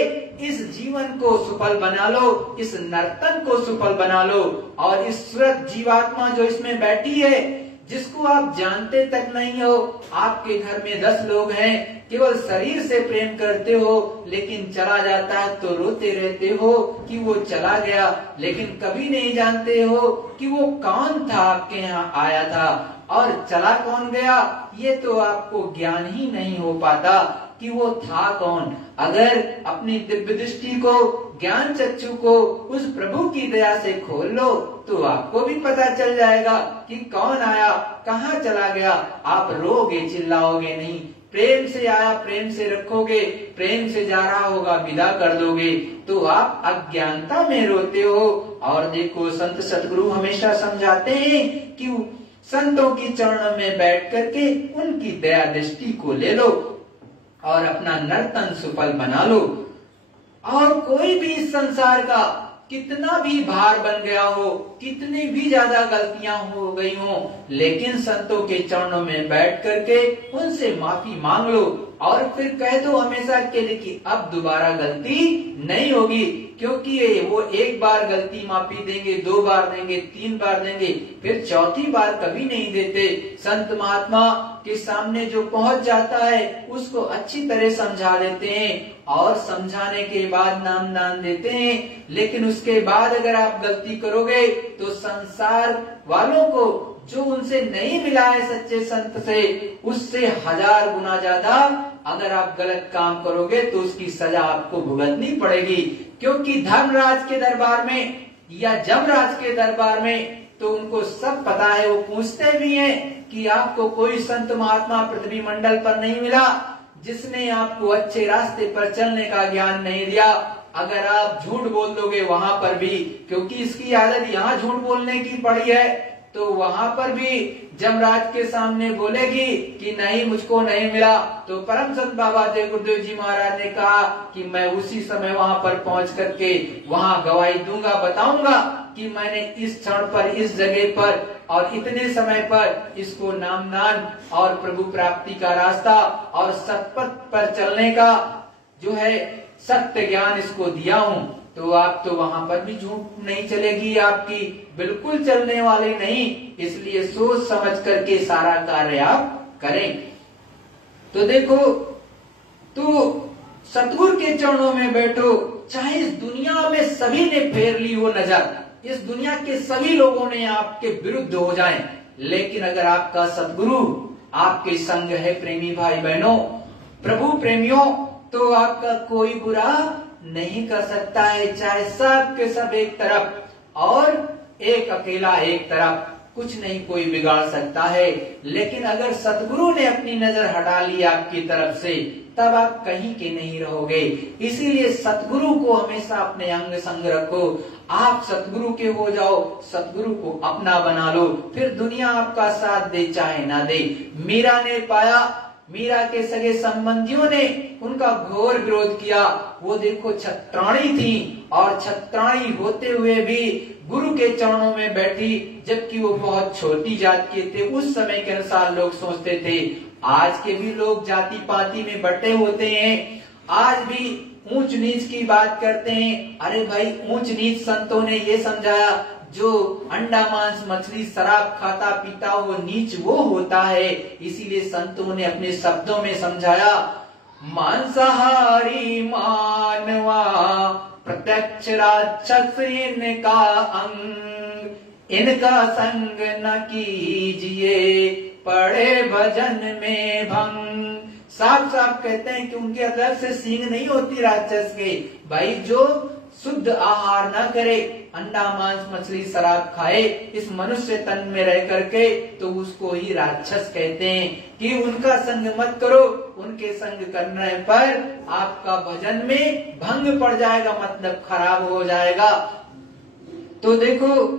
इस जीवन को सफल बना लो, इस नर्तन को सफल बना लो। और इस सूरत जीवात्मा जो इसमें बैठी है, जिसको आप जानते तक नहीं हो, आपके घर में 10 लोग हैं, केवल शरीर से प्रेम करते हो, लेकिन चला जाता है तो रोते रहते हो कि वो चला गया, लेकिन कभी नहीं जानते हो कि वो कौन था, आपके यहाँ आया था और चला कौन गया। ये तो आपको ज्ञान ही नहीं हो पाता कि वो था कौन। अगर अपनी दिव्य दृष्टि को, ज्ञान चक्षु को उस प्रभु की दया से खोल लो, तो आपको भी पता चल जाएगा कि कौन आया, कहाँ चला गया। आप रोगे, चिल्लाओगे नहीं। प्रेम से आया, प्रेम से रखोगे, प्रेम से जा रहा होगा, विदा कर दोगे। तो आप अज्ञानता में रोते हो। और देखो, संत सदगुरु हमेशा समझाते हैं कि संतों की चरणों में बैठ करके उनकी दया दृष्टि को ले लो और अपना नर्तन सुफल बना लो। और कोई भी इस संसार का कितना भी भार बन गया हो, कितनी भी ज्यादा गलतियां हो गई हो, लेकिन संतों के चरणों में बैठ करके उनसे माफी मांग लो और फिर कह दो हमेशा के लिए कि अब दोबारा गलती नहीं होगी। क्योंकि वो एक बार गलती माफी देंगे, 2 बार देंगे, 3 बार देंगे, फिर चौथी बार कभी नहीं देते। संत महात्मा के सामने जो पहुंच जाता है उसको अच्छी तरह समझा देते हैं और समझाने के बाद नाम दान देते हैं। लेकिन उसके बाद अगर आप गलती करोगे तो संसार वालों को जो उनसे नहीं मिला है सच्चे संत से, उससे 1000 गुना ज्यादा अगर आप गलत काम करोगे तो उसकी सजा आपको भुगतनी पड़ेगी। क्योंकि धर्मराज के दरबार में या जमराज के दरबार में तो उनको सब पता है, वो पूछते भी हैं कि आपको कोई संत महात्मा पृथ्वी मंडल पर नहीं मिला जिसने आपको अच्छे रास्ते पर चलने का ज्ञान नहीं दिया। अगर आप झूठ बोल दोगे वहां पर भी, क्योंकि इसकी आदत यहाँ झूठ बोलने की पड़ी है, तो वहां पर भी जमराज के सामने बोलेगी कि नहीं मुझको नहीं मिला, तो परम संत बाबा देव गुरुदेव जी महाराज ने कहा कि मैं उसी समय वहां पर पहुंच करके वहां गवाही दूंगा, बताऊंगा कि मैंने इस क्षण पर, इस जगह पर और इतने समय पर इसको नामदान और प्रभु प्राप्ति का रास्ता और सतपथ पर चलने का जो है सत्य ज्ञान इसको दिया हूँ। तो आप तो वहां पर भी झूठ नहीं चलेगी आपकी, बिल्कुल चलने वाली नहीं। इसलिए सोच समझ करके सारा कार्य आप करें। तो देखो, तो सतगुरु के चरणों में बैठो, चाहे इस दुनिया में सभी ने फेर ली हो नजर, इस दुनिया के सभी लोगों ने आपके विरुद्ध हो जाएं, लेकिन अगर आपका सतगुरु आपके संग है प्रेमी भाई बहनों, प्रभु प्रेमियों, तो आपका कोई बुरा नहीं कर सकता है। चाहे सब के सब एक तरफ और एक अकेला एक तरफ, कुछ नहीं कोई बिगाड़ सकता है। लेकिन अगर सतगुरु ने अपनी नजर हटा ली आपकी तरफ से, तब आप कहीं के नहीं रहोगे। इसीलिए सतगुरु को हमेशा अपने अंग संग रखो। आप सतगुरु के हो जाओ, सतगुरु को अपना बना लो, फिर दुनिया आपका साथ दे चाहे ना दे। मीरा ने पाया, मीरा के सगे संबंधियों ने उनका घोर विरोध किया। वो देखो छत्राणी थी और छत्राणी होते हुए भी गुरु के चरणों में बैठी, जबकि वो बहुत छोटी जात के थे। उस समय के अनुसार लोग सोचते थे, आज के भी लोग जाति पाति में बटे होते हैं, आज भी ऊंच नीच की बात करते हैं। अरे भाई, ऊंच नीच संतों ने ये समझाया, जो अंडा मांस मछली शराब खाता पीता वो नीच वो होता है। इसीलिए संतों ने अपने शब्दों में समझाया, मांसाहारी मानवा प्रत्यक्ष राक्षस इनका अंग, इनका संग न कीजिए पड़े भजन में भंग। साफ साफ कहते हैं कि उनके अंदर से सींग नहीं होती राक्षस के। भाई, जो शुद्ध आहार न करे, अंडा मांस मछली शराब खाए इस मनुष्य तन में रह करके, तो उसको ही राक्षस कहते हैं। कि उनका संग मत करो, उनके संग करने पर आपका भजन में भंग पड़ जाएगा, मतलब खराब हो जाएगा। तो देखो,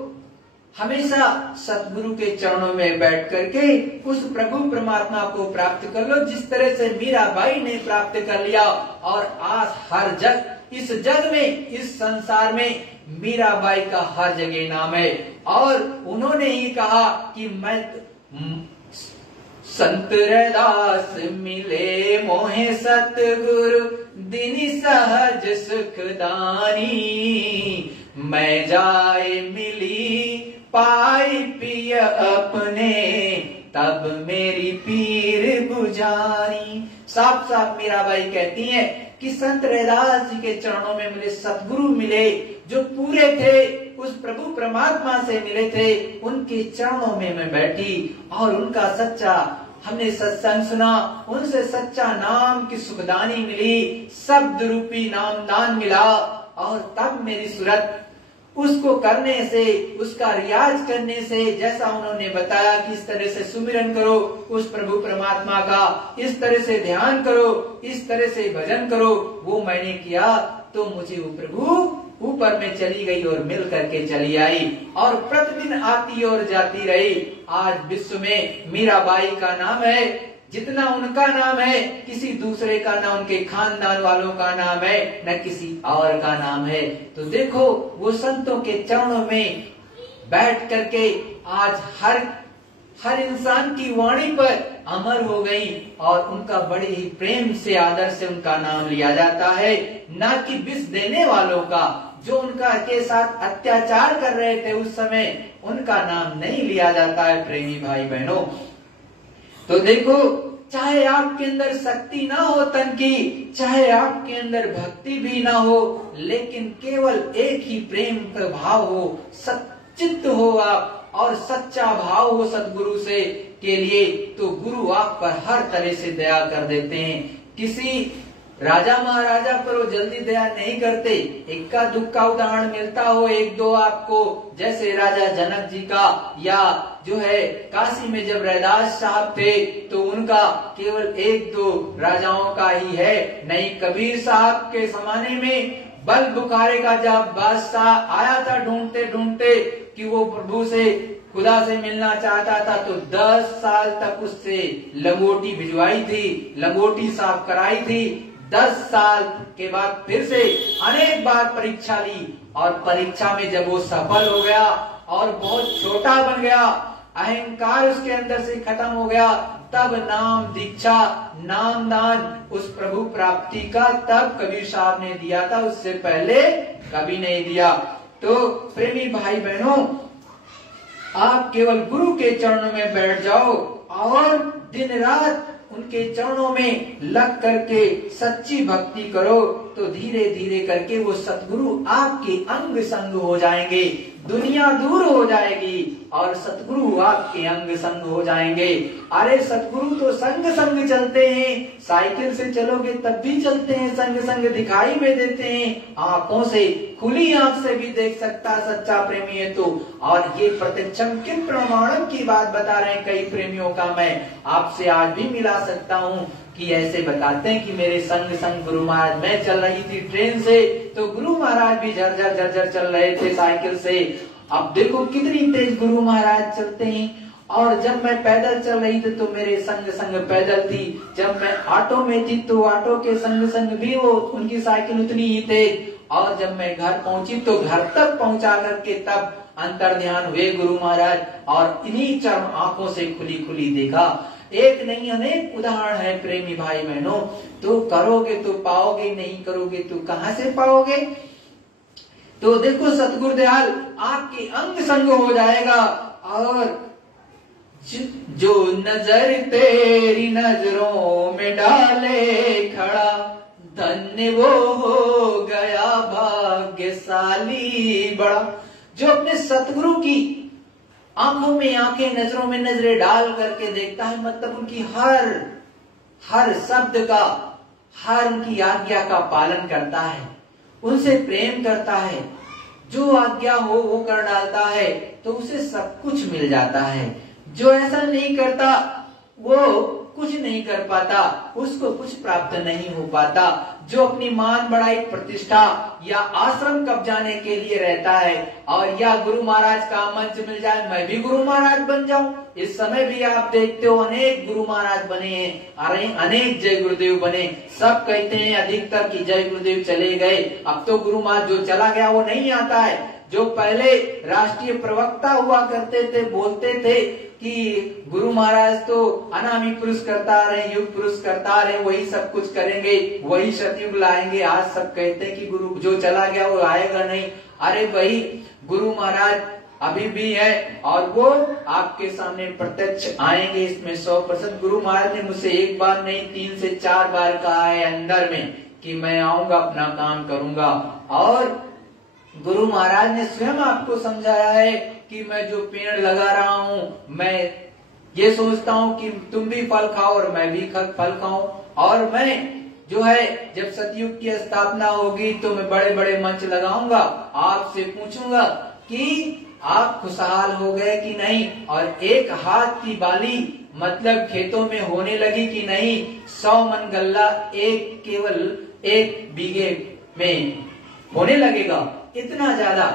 हमेशा सतगुरु के चरणों में बैठ करके उस प्रभु परमात्मा को प्राप्त कर लो, जिस तरह से मीराबाई ने प्राप्त कर लिया। और आज हर जग, इस जग में, इस संसार में मीराबाई का हर जगह नाम है। और उन्होंने ही कहा कि मैं संत रैदास मिले मोहे सतगुरु दिनि सहज सुखदानी, मैं जाए मिली पाई पिय अपने तब मेरी पीर बुझानी। साफ साफ मीराबाई कहती हैं कि संत रैदास जी के चरणों में मिले सतगुरु मिले, जो पूरे थे, उस प्रभु परमात्मा से मिले थे, उनके चरणों में मैं बैठी और उनका सच्चा हमने सत्संग सुना, उनसे सच्चा नाम की सुखदानी मिली, शब्द रूपी नाम दान मिला। और तब मेरी सूरत उसको करने से, उसका रियाज करने से, जैसा उन्होंने बताया कि इस तरह से सुमिरन करो उस प्रभु परमात्मा का, इस तरह से ध्यान करो, इस तरह से भजन करो, वो मैंने किया तो मुझे वो प्रभु ऊपर में चली गई और मिल करके चली आई और प्रतिदिन आती और जाती रही। आज विश्व में मीराबाई का नाम है, जितना उनका नाम है किसी दूसरे का, ना उनके खानदान वालों का नाम है, न किसी और का नाम है। तो देखो वो संतों के चरणों में बैठ करके आज हर इंसान की वाणी पर अमर हो गई और उनका बड़े ही प्रेम से आदर से उनका नाम लिया जाता है, ना कि विष देने वालों का, जो उनका के साथ अत्याचार कर रहे थे उस समय, उनका नाम नहीं लिया जाता है प्रेमी भाई बहनों। तो देखो, चाहे आपके अंदर शक्ति ना हो तन की, चाहे आपके अंदर भक्ति भी ना हो, लेकिन केवल एक ही प्रेम का भाव हो, सच्चित्त हो आप और सच्चा भाव हो सतगुरु से के लिए, तो गुरु आप पर हर तरह से दया कर देते हैं। किसी राजा महाराजा पर वो जल्दी दया नहीं करते। इक्का दुक्का उदाहरण मिलता हो एक दो आपको, जैसे राजा जनक जी का, या जो है काशी में जब रैदास साहब थे तो उनका केवल एक दो राजाओं का ही है। नहीं, कबीर साहब के जमाने में बल बुखारे का जब बादशाह आया था ढूंढते ढूंढते कि वो प्रभु से, खुदा से मिलना चाहता था, तो 10 साल तक उससे लंगोटी भिजवाई थी, लंगोटी साफ कराई थी। 10 साल के बाद फिर से अनेक बार परीक्षा ली और परीक्षा में जब वो सफल हो गया और बहुत छोटा बन गया, अहंकार उसके अंदर से खत्म हो गया, तब नाम दीक्षा, नाम दान उस प्रभु प्राप्ति का तब कबीर साहब ने दिया था, उससे पहले कभी नहीं दिया। तो प्रेमी भाई बहनों, आप केवल गुरु के चरणों में बैठ जाओ और दिन रात उनके चरणों में लग करके सच्ची भक्ति करो, तो धीरे धीरे करके वो सतगुरु आपके अंग संग हो जाएंगे। दुनिया दूर हो जाएगी और सतगुरु आपके अंग संग हो जाएंगे। अरे सतगुरु तो संग संग चलते हैं, साइकिल से चलोगे तब भी चलते हैं, संग संग दिखाई में देते हैं, आंखों से, खुली आंख से भी देख सकता सच्चा प्रेमी है तो। और ये प्रत्यक्षम किन प्रमाणम की बात बता रहे हैं कई प्रेमियों का, मैं आपसे आज भी मिला सकता हूँ कि ऐसे बताते हैं कि मेरे संग संग गुरु महाराज, मैं चल रही थी ट्रेन से तो गुरु महाराज भी झरझर झरझर चल रहे थे साइकिल से। अब देखो कितनी तेज गुरु महाराज चलते हैं। और जब मैं पैदल चल रही थी तो मेरे संग संग पैदल थी, जब मैं ऑटो में थी तो ऑटो के संग संग भी वो उनकी साइकिल उतनी ही तेज, और जब मैं घर पहुंची तो घर तक पहुंचा करके तब अंतर ध्यान हुए गुरु महाराज, और इन्हीं चरम आंखों से खुली खुली देखा। एक नहीं अनेक उदाहरण है प्रेमी भाई बहनों। तो करोगे तो पाओगे, नहीं करोगे तो कहां से पाओगे। तो देखो सतगुरु दयाल आपके अंग संग हो जाएगा, और जो नजर तेरी नजरों में डाले खड़ा, धन्य वो हो गया भाग्यशाली बड़ा। जो अपने सतगुरु की आंखों में आंखें, नजरों में नजरें डाल करके देखता है, मतलब उनकी हर शब्द का, हर उनकी आज्ञा का पालन करता है, उनसे प्रेम करता है, जो आज्ञा हो वो कर डालता है, तो उसे सब कुछ मिल जाता है। जो ऐसा नहीं करता वो कुछ नहीं कर पाता, उसको कुछ प्राप्त नहीं हो पाता। जो अपनी मान बढ़ाई, प्रतिष्ठा या आश्रम कब्जाने के लिए रहता है, और या गुरु महाराज का मंच मिल जाए मैं भी गुरु महाराज बन जाऊं। इस समय भी आप देखते हो अनेक गुरु महाराज बने हैं, अरे अनेक जय गुरुदेव बने। सब कहते हैं अधिकतर की जय गुरुदेव चले गए, अब तो गुरु महाराज जो चला गया वो नहीं आता है। जो पहले राष्ट्रीय प्रवक्ता हुआ करते थे, बोलते थे कि गुरु महाराज तो अनामी पुरुष करता रहे, युग पुरुष करता रहे, वही सब कुछ करेंगे, वही सतयुग लाएंगे। आज सब कहते हैं कि गुरु जो चला गया वो आएगा नहीं। अरे वही गुरु महाराज अभी भी है और वो आपके सामने प्रत्यक्ष आएंगे, इसमें 100%। गुरु महाराज ने मुझसे एक बार नहीं 3 से 4 बार कहा है अंदर में कि मैं आऊंगा, अपना काम करूंगा। और गुरु महाराज ने स्वयं आपको समझाया है कि मैं जो पेड़ लगा रहा हूँ, मैं ये सोचता हूँ कि तुम भी फल खाओ और मैं भी फल खाऊं। और मैं जो है जब सतयुग की स्थापना होगी तो मैं बड़े बड़े मंच लगाऊंगा, आपसे पूछूंगा कि आप खुशहाल हो गए कि नहीं, और एक हाथ की बाली मतलब खेतों में होने लगी कि नहीं, 100 मन गल्ला केवल 1 बीघे में होने लगेगा। इतना ज्यादा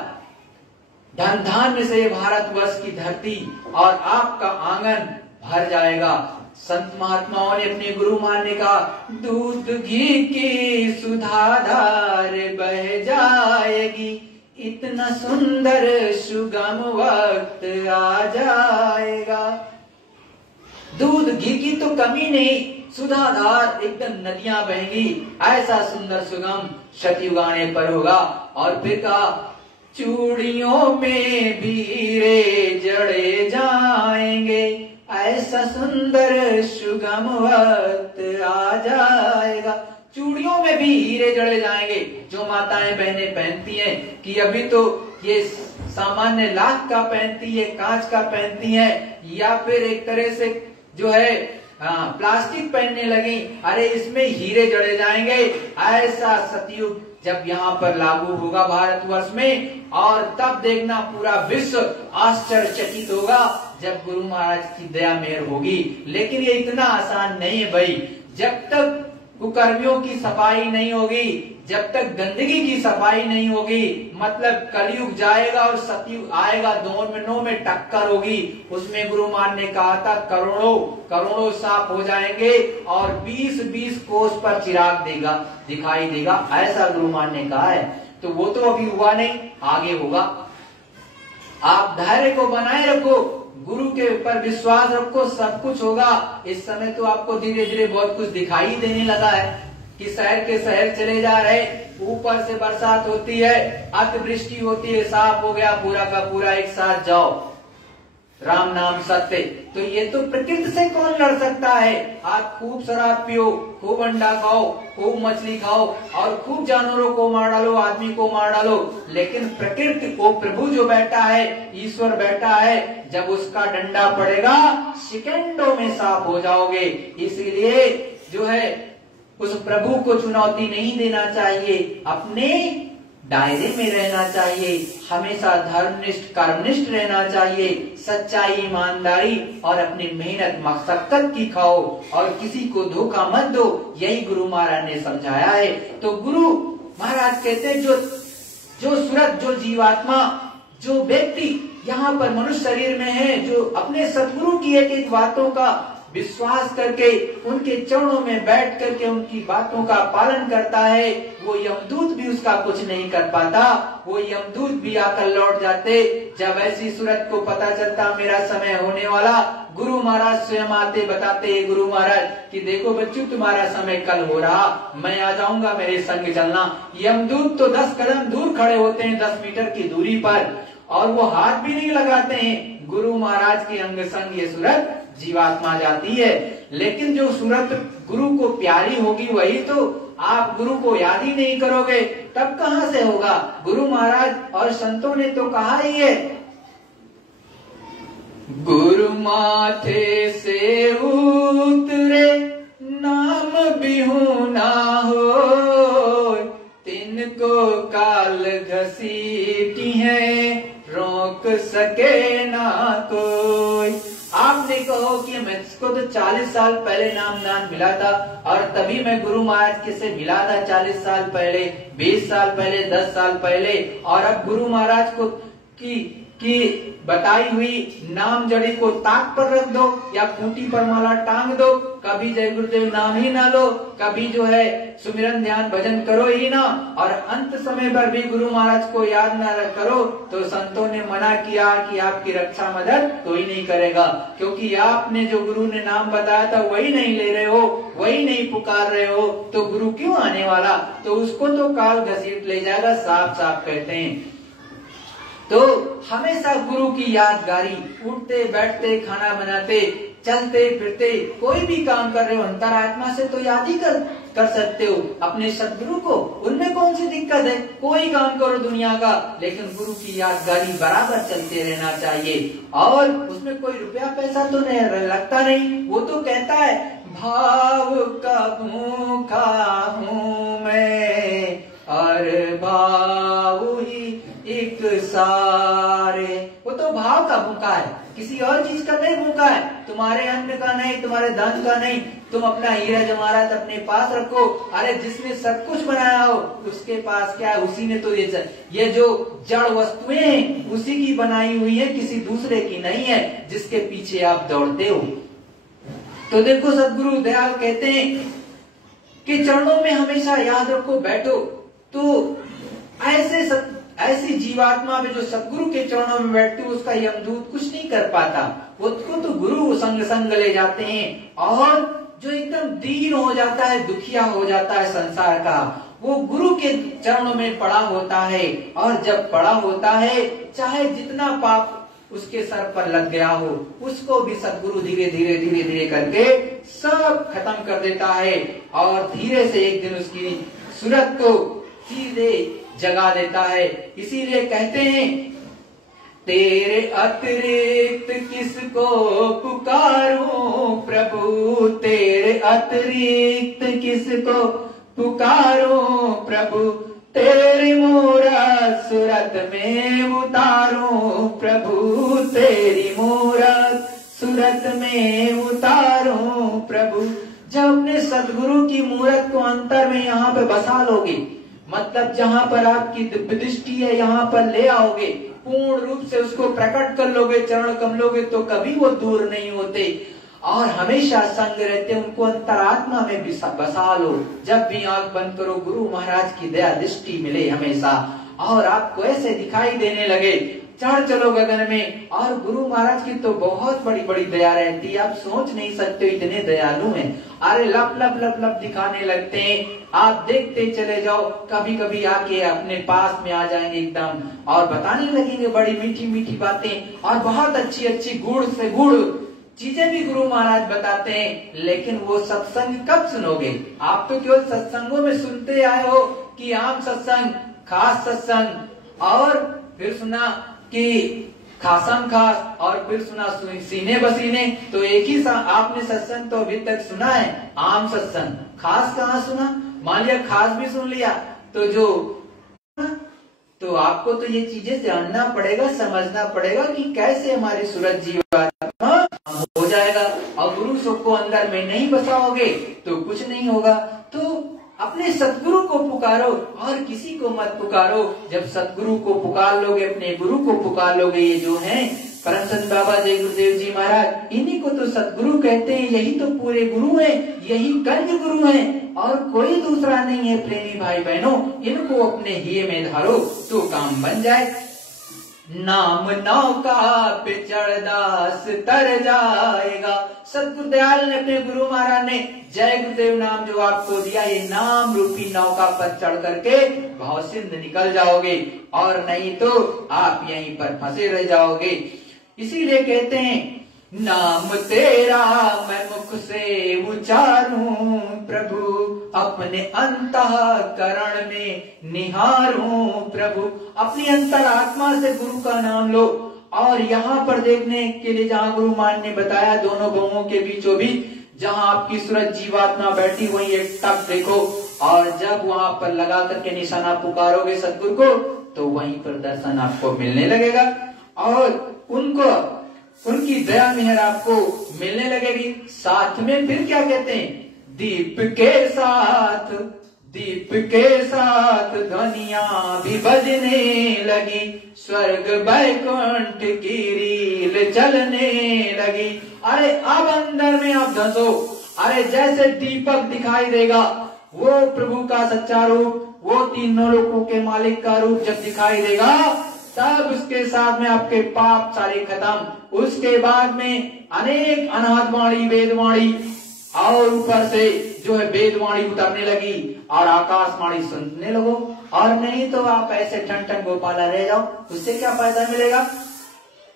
धन धान्य से भारतवर्ष की धरती और आपका आंगन भर जाएगा। संत महात्माओं ने अपने गुरु मानने का दूध घी की सुधाधार बह जाएगी, इतना सुंदर सुगम वक्त आ जाएगा। दूध घी की तो कमी नहीं, सुधाधार एकदम नदियां बहेंगी, ऐसा सुंदर सुगम सतयुग आने पर होगा। और फिर कहा चूड़ियों में भी हीरे जड़े जाएंगे, ऐसा सुंदर सुगम वक्त आ जाएगा। चूड़ियों में भी हीरे जड़े जाएंगे, जो माताएं बहनें पहनती हैं कि अभी तो ये सामान्य लाख का पहनती है, कांच का पहनती है, या फिर एक तरह से जो है प्लास्टिक पहनने लगी, अरे इसमें हीरे जड़े जाएंगे। ऐसा सतयुग जब यहाँ पर लागू होगा भारतवर्ष में, और तब देखना पूरा विश्व आश्चर्यचकित होगा जब गुरु महाराज की दया मेहर होगी। लेकिन ये इतना आसान नहीं है भाई। जब तक कुकर्मियों की सफाई नहीं होगी, जब तक गंदगी की सफाई नहीं होगी, मतलब कलयुग जाएगा और सतयुग आएगा, दोनों में टक्कर होगी। उसमें गुरु मान ने कहा था करोड़ों करोड़ों सांप हो जाएंगे और 20-20 कोस पर चिराग दिखाई देगा, ऐसा गुरु मान ने कहा है। तो वो तो अभी हुआ नहीं, आगे होगा। आप धैर्य को बनाए रखो, गुरु के ऊपर विश्वास रखो, सब कुछ होगा। इस समय तो आपको धीरे धीरे बहुत कुछ दिखाई देने लगा है कि शहर के शहर चले जा रहे, ऊपर से बरसात होती है, अतिवृष्टि होती है, साफ हो गया पूरा का पूरा, एक साथ जाओ, राम नाम सत्य। तो ये तो प्रकृति से कौन लड़ सकता है। आप खूब शराब पियो, खूब अंडा खाओ, खूब मछली खाओ और खूब जानवरों को मार डालो, आदमी को मार डालो, लेकिन प्रकृति को प्रभु जो बैठा है, ईश्वर बैठा है, जब उसका डंडा पड़ेगा सेकंडों में साफ हो जाओगे। इसीलिए जो है उस प्रभु को चुनौती नहीं देना चाहिए, अपने दायरे में रहना चाहिए, हमेशा धर्मनिष्ठ कर्मनिष्ठ रहना चाहिए, सच्चाई ईमानदारी और अपनी मेहनत मशक्कत की खाओ और किसी को धोखा मत दो, यही गुरु महाराज ने समझाया है। तो गुरु महाराज कहते हैं जो सूरत, जो जीवात्मा, जो व्यक्ति यहाँ पर मनुष्य शरीर में है, जो अपने सतगुरु की एक एक बातों का विश्वास करके उनके चरणों में बैठ करके उनकी बातों का पालन करता है, वो यमदूत भी उसका कुछ नहीं कर पाता। वो यमदूत भी आकर लौट जाते। जब ऐसी सूरत को पता चलता मेरा समय होने वाला, गुरु महाराज स्वयं आते, बताते गुरु महाराज कि देखो बच्चों तुम्हारा समय कल हो रहा, मैं आ जाऊंगा, मेरे संग चलना। यमदूत तो 10 कदम दूर खड़े होते हैं, 10 मीटर की दूरी पर, और वो हाथ भी नहीं लगाते हैं। गुरु महाराज के अंग संग ये सूरत जीवात्मा जाती है। लेकिन जो सूरत गुरु को प्यारी होगी, वही तो आप गुरु को याद ही नहीं करोगे, तब कहां से होगा। गुरु महाराज और संतों ने तो कहा ही है, गुरु माथे से उतरे नाम बिहू ना हो, तिनको काल घसीटी है रोक सके ना कोई। आपने कहो कि मुझको तो 40 साल पहले नाम दान मिला था, और तभी मैं गुरु महाराज के से मिला था 40 साल पहले, 20 साल पहले, 10 साल पहले, और अब गुरु महाराज को की बताई हुई नाम जड़ी को ताक पर रख दो या खूंटी पर माला टांग दो, कभी जय गुरुदेव नाम ही ना लो, कभी जो है सुमिरन ध्यान भजन करो ही ना, और अंत समय पर भी गुरु महाराज को याद ना करो, तो संतों ने मना किया कि आपकी रक्षा मदद कोई नहीं करेगा, क्योंकि आपने जो गुरु ने नाम बताया था वही नहीं ले रहे हो, वही नहीं पुकार रहे हो, तो गुरु क्यों आने वाला। तो उसको तो काल घसीट ले जाएगा, साफ साफ कहते हैं। तो हमेशा गुरु की यादगारी, उठते बैठते, खाना बनाते, चलते फिरते, कोई भी काम कर रहे हो, अंतरात्मा से तो याद ही कर सकते हो अपने सदगुरु को, उनमें कौन सी दिक्कत है। कोई काम करो दुनिया का, लेकिन गुरु की यादगारी बराबर चलते रहना चाहिए, और उसमें कोई रुपया पैसा तो नहीं लगता नहीं। वो तो कहता है भाव का भूखा हूँ मैं और भाव ही एक सारे, वो तो भाव का भूखा है, किसी और चीज का नहीं भूखा है। तुम्हारे अन्न का नहीं, तुम्हारे धन का नहीं, तुम अपना हीरा जवाहरात अपने पास रखो। अरे जिसने सब कुछ बनाया हो उसके पास क्या है, उसी ने तो ये जो जड़ वस्तुएं हैं उसी की बनाई हुई है, किसी दूसरे की नहीं है जिसके पीछे आप दौड़ते हो। तो देखो सदगुरु दयाल कहते हैं कि चरणों में हमेशा याद रखो, बैठो। तो ऐसी जीवात्मा में जो सदगुरु के चरणों में बैठती है उसका यमदूत कुछ नहीं कर पाता। उसको तो गुरु संग ले जाते हैं, और जो एकदम दीन हो जाता है, दुखिया हो जाता है संसार का, वो गुरु के चरणों में पड़ा होता है। और जब पड़ा होता है, चाहे जितना पाप उसके सर पर लग गया हो, उसको भी सदगुरु धीरे धीरे धीरे धीरे करके सब खत्म कर देता है, और धीरे से एक दिन उसकी सूरत को सीधे जगा देता है। इसीलिए कहते हैं, तेरे अतिरिक्त किसको पुकारूं प्रभु, तेरे अतिरिक्त किसको पुकारूं प्रभु, तेरी मूरत सूरत में उतारूं प्रभु, तेरी मूरत सूरत में उतारूं प्रभु। जब अपने सदगुरु की मूरत को अंतर में यहाँ पे बसा लोगे, मतलब जहाँ पर आपकी दिव्य दृष्टि है यहाँ पर ले आओगे, पूर्ण रूप से उसको प्रकट कर लोगे, चरण कमलों के, तो कभी वो दूर नहीं होते और हमेशा संग रहते। उनको अंतरात्मा में बसा लो। जब भी आंख बंद करो, गुरु महाराज की दया दृष्टि मिले हमेशा, और आपको ऐसे दिखाई देने लगे, चढ़ चलो गगन में। और गुरु महाराज की तो बहुत बड़ी बड़ी दया रहती है, आप सोच नहीं सकते इतने दयालु हैं। अरे लप लप लप लप दिखाने लगते हैं, आप देखते चले जाओ, कभी कभी आके अपने पास में आ जाएंगे एकदम, और बताने लगेंगे बड़ी मीठी मीठी बातें, और बहुत अच्छी अच्छी गुड़ से गुड़ चीजें भी गुरु महाराज बताते हैं। लेकिन वो सत्संग कब सुनोगे? आप तो केवल सत्संगों में सुनते आए हो कि आम सत्संग, खास सत्संग, और फिर सुना कि खासम खास, और फिर सुना सीने बसीने। तो एक ही आपने सत्संग तो अभी तक सुना है, आम सत्संग। खास कहाँ सुना? मान लिया खास भी सुन लिया तो आपको तो ये चीजें जानना पड़ेगा, समझना पड़ेगा कि कैसे हमारी सूरत जीवात्मा हो जाएगा। और गुरु सुख को अंदर में नहीं बसाओगे तो कुछ नहीं होगा। तो अपने सतगुरु को पुकारो और किसी को मत पुकारो। जब सतगुरु को पुकार लोगे, अपने गुरु को पुकार लोगे, ये जो हैं परम संत बाबा जय गुरुदेव जी महाराज, इन्हीं को तो सतगुरु कहते हैं। यही तो पूरे गुरु हैं, यही कंज गुरु हैं, और कोई दूसरा नहीं है। प्रेमी भाई बहनों, इनको अपने हिये में धारो तो काम बन जाए। नाम नौका पे चढ़दास तर जाएगा। सतगुरु दयाल ने, अपने गुरु महाराज ने जय गुरुदेव नाम जो आपको दिया, ये नाम रूपी नौका पर चढ़ करके भाव सिंध निकल जाओगे, और नहीं तो आप यहीं पर फंसे रह जाओगे। इसीलिए कहते हैं, नाम तेरा मैं मुख से उचारूं प्रभु, अपने अंतःकरण में निहारूं प्रभु। अपनी अंतरात्मा से गुरु का नाम लो। और यहाँ पर देखने के लिए जहाँ गुरु मान ने बताया, दोनों गौओं के बीचों बीच जहाँ आपकी सूरत जीवात्मा बैठी, वही एक टक देखो, और जब वहां पर लगा करके निशाना पुकारोगे सतगुरु को, तो वहीं पर दर्शन आपको मिलने लगेगा, और उनकी दया मेहर आपको मिलने लगेगी। साथ में फिर क्या कहते हैं, दीप के साथ ध्वनिया भी बजने लगी, स्वर्ग बैकुंठ की रील चलने लगी। अरे अब अंदर में आप धंसो। अरे जैसे दीपक दिखाई देगा, वो प्रभु का सच्चा रूप, वो तीनों लोगों के मालिक का रूप जब दिखाई देगा, तब उसके साथ में आपके पाप सारे खत्म। उसके बाद में अनेक अनाथवाणी वेदवाणी, और ऊपर से जो है वेदवाणी उतरने लगी, और आकाशवाणी सुनने लगो। और नहीं तो आप ऐसे ठन ठन गोपाला रह जाओ, उससे क्या फायदा मिलेगा?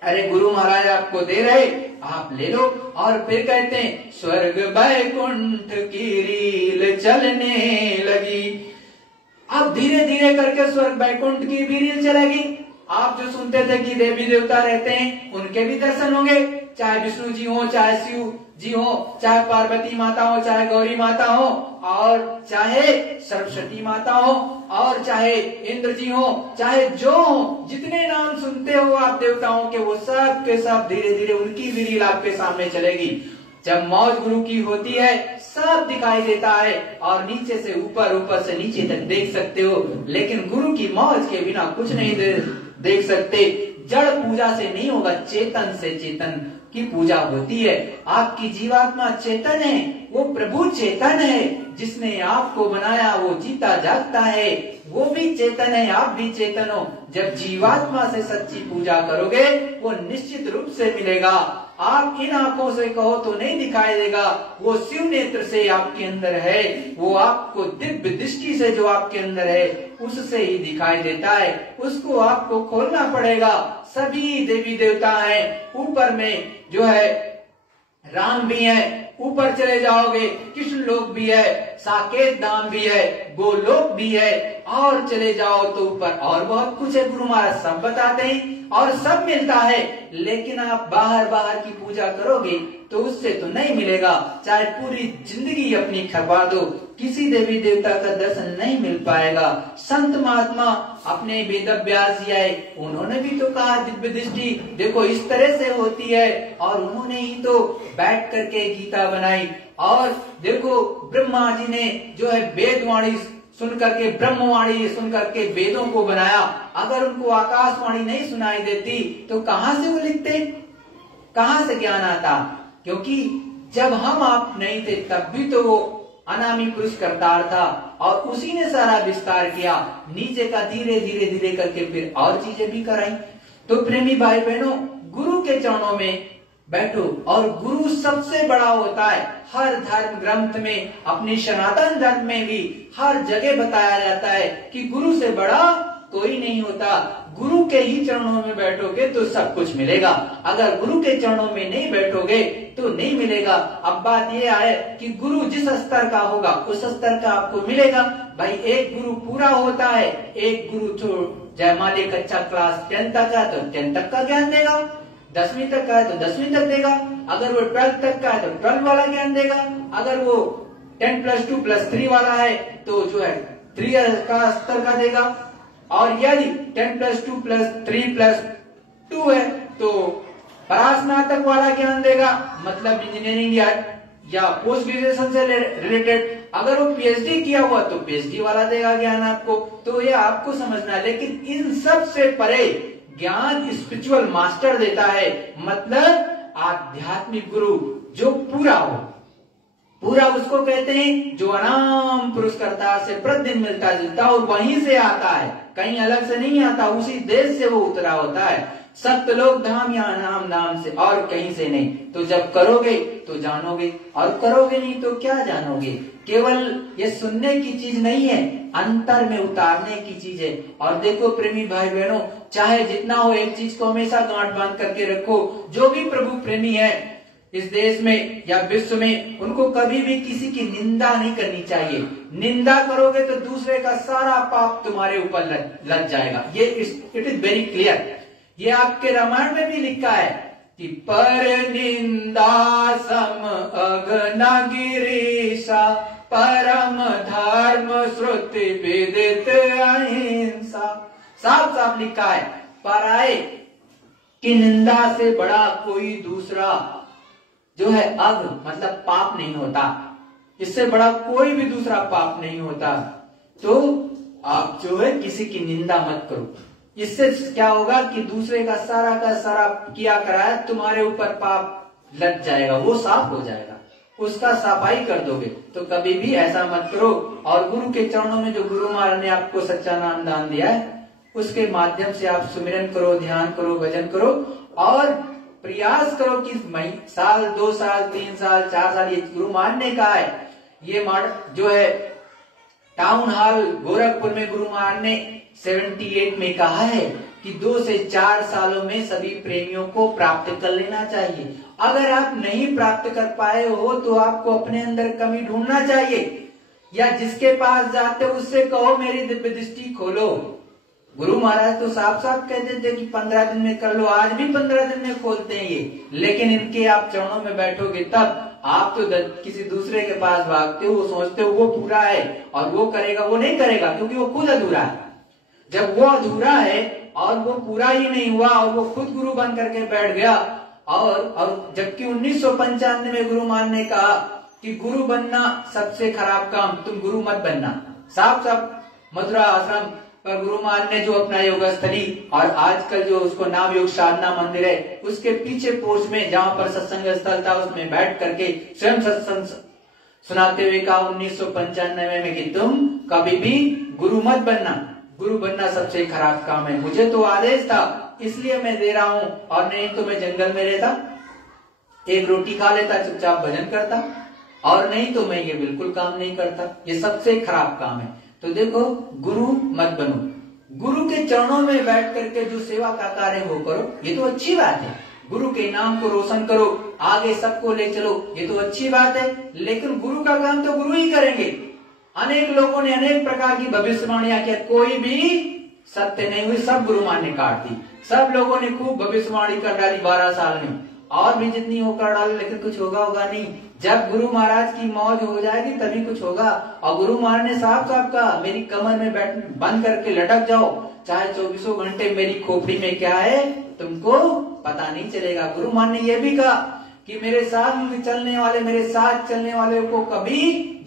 अरे गुरु महाराज आपको दे रहे, आप ले लो। और फिर कहते हैं, स्वर्ग बैकुंठ की रील चलने लगी। अब धीरे धीरे करके स्वर्ग बैकुंठ की भी रील चलेगी। आप जो सुनते थे कि देवी देवता रहते हैं, उनके भी दर्शन होंगे। चाहे विष्णु जी हो, चाहे शिव जी हो, चाहे पार्वती माता हो, चाहे गौरी माता हो, और चाहे सरस्वती माता हो, और चाहे इंद्र जी हो, चाहे जो हो, जितने नाम सुनते हो आप देवताओं के, वो सब के सब धीरे धीरे उनकी भी रील आपके सामने चलेगी। जब मौज गुरु की होती है सब दिखाई देता है, और नीचे से ऊपर, ऊपर से नीचे तक देख सकते हो, लेकिन गुरु की मौज के बिना कुछ नहीं देख सकते। जड़ पूजा से नहीं होगा, चेतन से चेतन की पूजा होती है। आपकी जीवात्मा चेतन है, वो प्रभु चेतन है, जिसने आपको बनाया वो जीता जागता है, वो भी चेतन है, आप भी चेतन हो। जब जीवात्मा से सच्ची पूजा करोगे वो निश्चित रूप से मिलेगा। आप इन आंखों से कहो तो नहीं दिखाई देगा, वो शिव नेत्र से आपके अंदर है, वो आपको दिव्य दृष्टि से जो आपके अंदर है उससे ही दिखाई देता है, उसको आपको खोलना पड़ेगा। सभी देवी देवता हैं, ऊपर में जो है राम भी है, ऊपर चले जाओगे कृष्ण लोक भी है, साकेत धाम भी है, गोलोक भी है, और चले जाओ तो ऊपर और बहुत कुछ है। गुरु महाराज सब बताते हैं और सब मिलता है, लेकिन आप बाहर बाहर की पूजा करोगे तो उससे तो नहीं मिलेगा। चाहे पूरी जिंदगी अपनी खपा दो, किसी देवी देवता का दर्शन नहीं मिल पाएगा। संत महात्मा अपने वेद व्यास जी आए, उन्होंने भी तो कहा दिव्य दृष्टि देखो इस तरह से होती है, और उन्होंने ही तो बैठ करके गीता बनाई। और देखो ब्रह्मा जी ने जो है वेदवाणी सुन करके, ब्रह्मवाणी सुन करके वेदों को बनाया। अगर उनको आकाशवाणी नहीं सुनाई देती तो कहाँ से वो लिखते, कहाँ से ज्ञान आता? क्योंकि जब हम आप नहीं थे तब भी तो वो अनामी पुरुष करतार था, और उसी ने सारा विस्तार किया, नीचे का धीरे धीरे धीरे करके फिर और चीजें भी कराई। तो प्रेमी भाई बहनों, गुरु के चरणों में बैठो, और गुरु सबसे बड़ा होता है। हर धर्म ग्रंथ में, अपनी सनातन धर्म में भी हर जगह बताया जाता है कि गुरु से बड़ा कोई नहीं होता। गुरु के ही चरणों में बैठोगे तो सब कुछ मिलेगा, अगर गुरु के चरणों में नहीं बैठोगे तो नहीं मिलेगा। अब बात यह है कि गुरु जिस स्तर का होगा उस स्तर का आपको मिलेगा। भाई एक गुरु पूरा होता है, एक गुरु जय माले कच्चा क्लास 10 तक है तो 10 तक का ज्ञान देगा, 10वीं तक का है तो 10वीं तक देगा, अगर वो 12 तक का है तो 12 वाला ज्ञान देगा, अगर वो 10+2+3 वाला है तो जो है 3 का स्तर का देगा, और यदि 10+2+3+2 है तो परास्नातक वाला ज्ञान देगा, मतलब इंजीनियरिंग या पोस्ट ग्रेजुएशन से रिलेटेड। अगर वो पीएचडी किया हुआ तो पीएचडी वाला देगा ज्ञान आपको। तो ये आपको समझना है, लेकिन इन सब से परे ज्ञान स्पिरिचुअल मास्टर देता है, मतलब आध्यात्मिक गुरु जो पूरा हो। पूरा उसको कहते हैं जो अनाम पुरस्कर्ता से प्रतिदिन मिलता जुलता और वहीं से आता है, कहीं अलग से नहीं आता, उसी देश से वो उतरा होता है। सप्तलोक धाम या अनाम धाम से, और कहीं से नहीं। तो जब करोगे तो जानोगे, और करोगे नहीं तो क्या जानोगे। केवल ये सुनने की चीज नहीं है, अंतर में उतारने की चीज है। और देखो प्रेमी भाई बहनों, चाहे जितना हो एक चीज को हमेशा गांठ बांध करके रखो, जो भी प्रभु प्रेमी है इस देश में या विश्व में, उनको कभी भी किसी की निंदा नहीं करनी चाहिए। निंदा करोगे तो दूसरे का सारा पाप तुम्हारे ऊपर लग जाएगा। ये इट इज वेरी क्लियर। ये आपके रामायण में भी लिखा है कि पर निंदा सम अगना गिरीशा, परम धर्म श्रुति विदित अहिंसा। साफ साफ लिखा है, पराये की निंदा से बड़ा कोई दूसरा जो है अग मतलब पाप नहीं होता, इससे बड़ा कोई भी दूसरा पाप नहीं होता। तो आप जो है किसी की निंदा मत करो। इससे क्या होगा कि दूसरे का सारा किया कराया तुम्हारे ऊपर पाप लग जाएगा, वो साफ हो जाएगा, उसका सफाई कर दोगे। तो कभी भी ऐसा मत करो। और गुरु के चरणों में जो गुरु महाराज ने आपको सच्चा नाम दान दिया है, उसके माध्यम से आप सुमिरन करो, ध्यान करो, भजन करो, और प्रयास करो कि साल 2 साल 3 साल 4 साल, ये गुरु महाराज ने कहा है। ये जो है टाउन हॉल गोरखपुर में गुरु महाराज ने 78 में कहा है कि 2 से 4 सालों में सभी प्रेमियों को प्राप्त कर लेना चाहिए। अगर आप नहीं प्राप्त कर पाए हो तो आपको अपने अंदर कमी ढूंढना चाहिए, या जिसके पास जाते हो उससे कहो मेरी दिव्य दृष्टि खोलो। गुरु महाराज तो साफ साफ कहते थे कि 15 दिन में कर लो, आज भी 15 दिन में खोलते हैं ये, लेकिन इनके आप चरणों में बैठोगे तब आप तो किसी दूसरे के पास भागते हो, वो सोचते हो वो पूरा है और वो करेगा, वो नहीं करेगा क्योंकि वो खुद अधूरा है। जब वो अधूरा है और वो पूरा ही नहीं हुआ और वो खुद गुरु बन करके बैठ गया, और जबकि 1995 में गुरु मान ने कहा कि गुरु बनना सबसे खराब काम, तुम गुरु मत बनना। साफ साफ मथुरा आश्रम पर गुरु मान ने जो अपना योग स्थली और आजकल जो उसको नाम योग साधना मंदिर है उसके पीछे पोर्च में जहां पर सत्संग स्थल था उसमें बैठ करके स्वयं सत्संग सुनाते हुए कहा 1995 में कि तुम कभी भी गुरु मत बनना, गुरु बनना सबसे खराब काम है। मुझे तो आदेश था इसलिए मैं दे रहा हूं, और नहीं तो मैं जंगल में रहता, एक रोटी खा लेता, चुपचाप भजन करता, और नहीं तो मैं ये बिल्कुल काम नहीं करता। ये सबसे खराब काम है। तो देखो, गुरु मत बनो, गुरु के चरणों में बैठ करके जो सेवा का कार्य हो करो, ये तो अच्छी बात है। गुरु के नाम को रोशन करो, आगे सबको ले चलो, ये तो अच्छी बात है, लेकिन गुरु का काम तो गुरु ही करेंगे। अनेक लोगों ने अनेक प्रकार की भविष्यवाणियां किया, कोई भी सत्य नहीं हुई, सब गुरु मान ने काट दी। सब लोगों ने खूब भविष्यवाणी कर डाली 12 साल में, और भी जितनी हो कर डाली, लेकिन कुछ होगा नहीं। जब गुरु महाराज की मौज हो जाएगी तभी कुछ होगा। और गुरु महाराज ने साफ साफ कहा, मेरी कमर में बैठ बंद करके लटक जाओ, चाहे 24 घंटे मेरी खोपड़ी में क्या है तुमको पता नहीं चलेगा। गुरु महाराज ने यह भी कहा कि मेरे साथ चलने वाले को कभी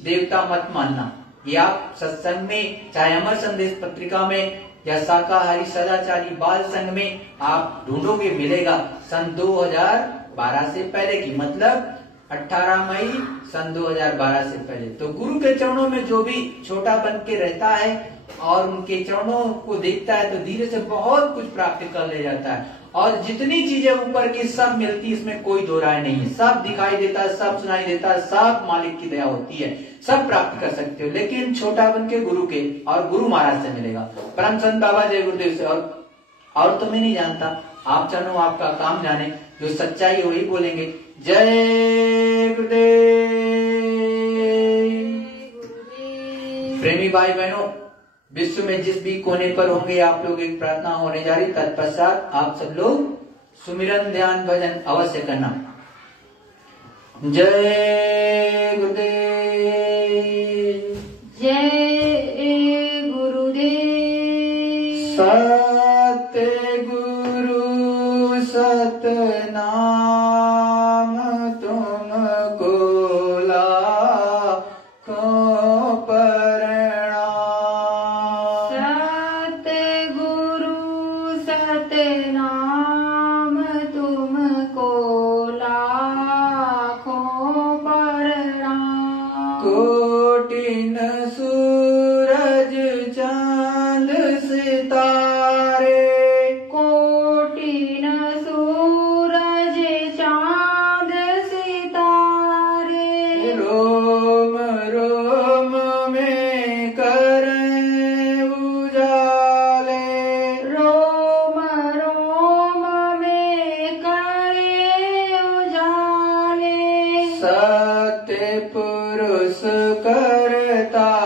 देवता मत मानना। ये आप सत्संग में, चाहे अमर संदेश पत्रिका में या शाकाहारी सदाचारी बाल संघ में आप ढूंढोगे, मिलेगा। सन 2012 से पहले की, मतलब 18 मई सन 2012 से पहले। तो गुरु के चरणों में जो भी छोटा बन के रहता है और उनके चरणों को देखता है तो धीरे से बहुत कुछ प्राप्त कर ले जाता है। और जितनी चीजें ऊपर की सब मिलती, इसमें कोई दो राय नहीं है। सब दिखाई देता है, सब सुनाई देता है, सब मालिक की दया होती है, सब प्राप्त कर सकते हो, लेकिन छोटा बन के गुरु के और गुरु महाराज से मिलेगा, परम संत बाबा जय गुरुदेव से। और तो मैं नहीं जानता, आप चरणों आपका काम जाने, जो सच्चाई है वही बोलेंगे। जय गुरुदेव। प्रेमी भाई बहनों, विश्व में जिस भी कोने पर होंगे आप लोग, एक प्रार्थना होने जा रही, तत्पश्चात आप सब लोग सुमिरन ध्यान भजन अवश्य करना। जय गुरुदेव। जय गुरुदेव। सत्य गुरु सतनाम तुमको लाखों प्रणाम। सत्य गुरु सतनाम तुमको लाखों प्रणाम। कोटिन सूरज चांद सितारे, कोटिन सूरज चांद सितारे, रोम रोम में करें उजाले, रोम रोम में करे उजाले। सत्य पुरुष करतार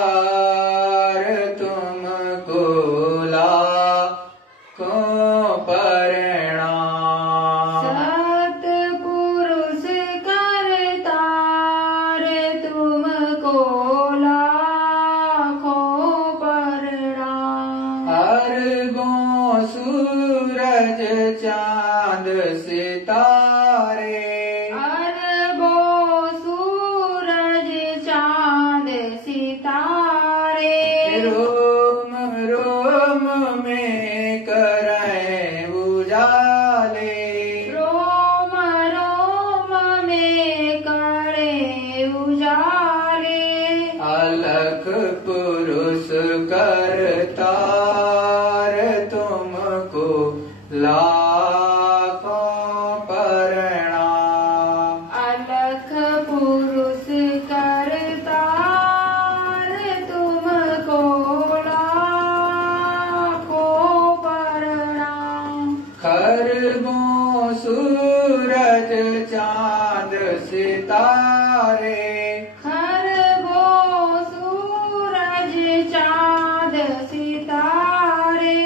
तुमको लाखों प्रणाम। सत्पुरुष करतार तुमको लाखों प्रणाम। अर्गों सूरज चांद सितारे, अरबों सूरज चांद सितारे, रोम रोम में करें उजाले, रोम रोम में करे उजाले। अलख पुरुष करतार तुमको लाखों प्रणाम। अलख पुरुष करतार तुमको लाखों प्रणाम। खरबों सूरज चांद सितारे, खरबों सूरज चांद सितारे,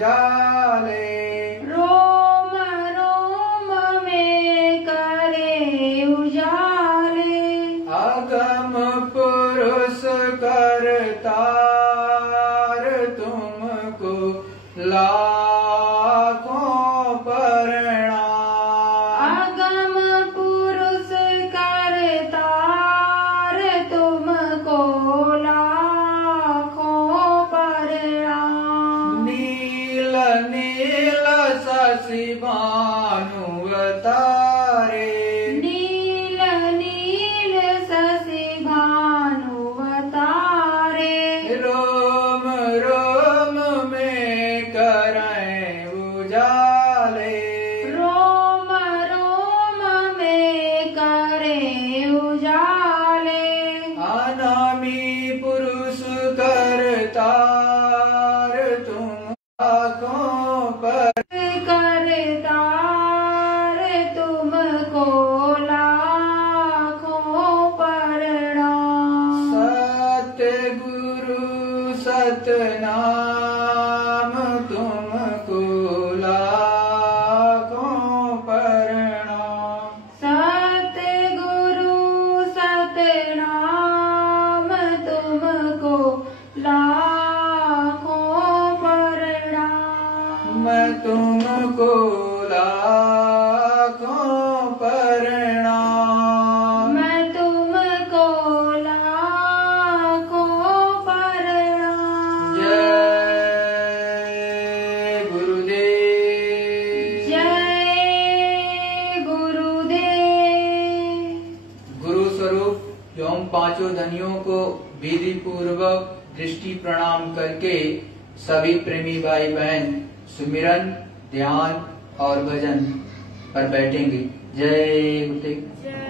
उजाले। रोम रोम में करे उजाले। अगम पुरुष करतार तुमको लाखों प्रणाम। अगम पुरुष करतार तुमको लाखों प्रणाम। नील नील शशि भानुवतारे। नील नील शशि भानुवतारे। रोम रोम में करें उजाले। रोम रोम में करे उजाले। अनामी पुरुष करतार तुम आँखों पर। करतार तुमको लाखों प्रणाम। सत्य गुरु सतनाम तुमको लाखों प्रणाम। सतगुरु सतनाम तुमको लाखों प्रणाम। मैं तुमको लाखों प्रणाम। मैं तुमको लाखों प्रणाम। जय गुरुदेव। जय गुरुदेव। गुरु स्वरूप एवं पांचों धनियों को विधि पूर्वक दृष्टि प्रणाम करके सभी प्रेमी भाई बहन सुमिरन, ध्यान और भजन पर बैठेंगे। जय गुरुदेव। जय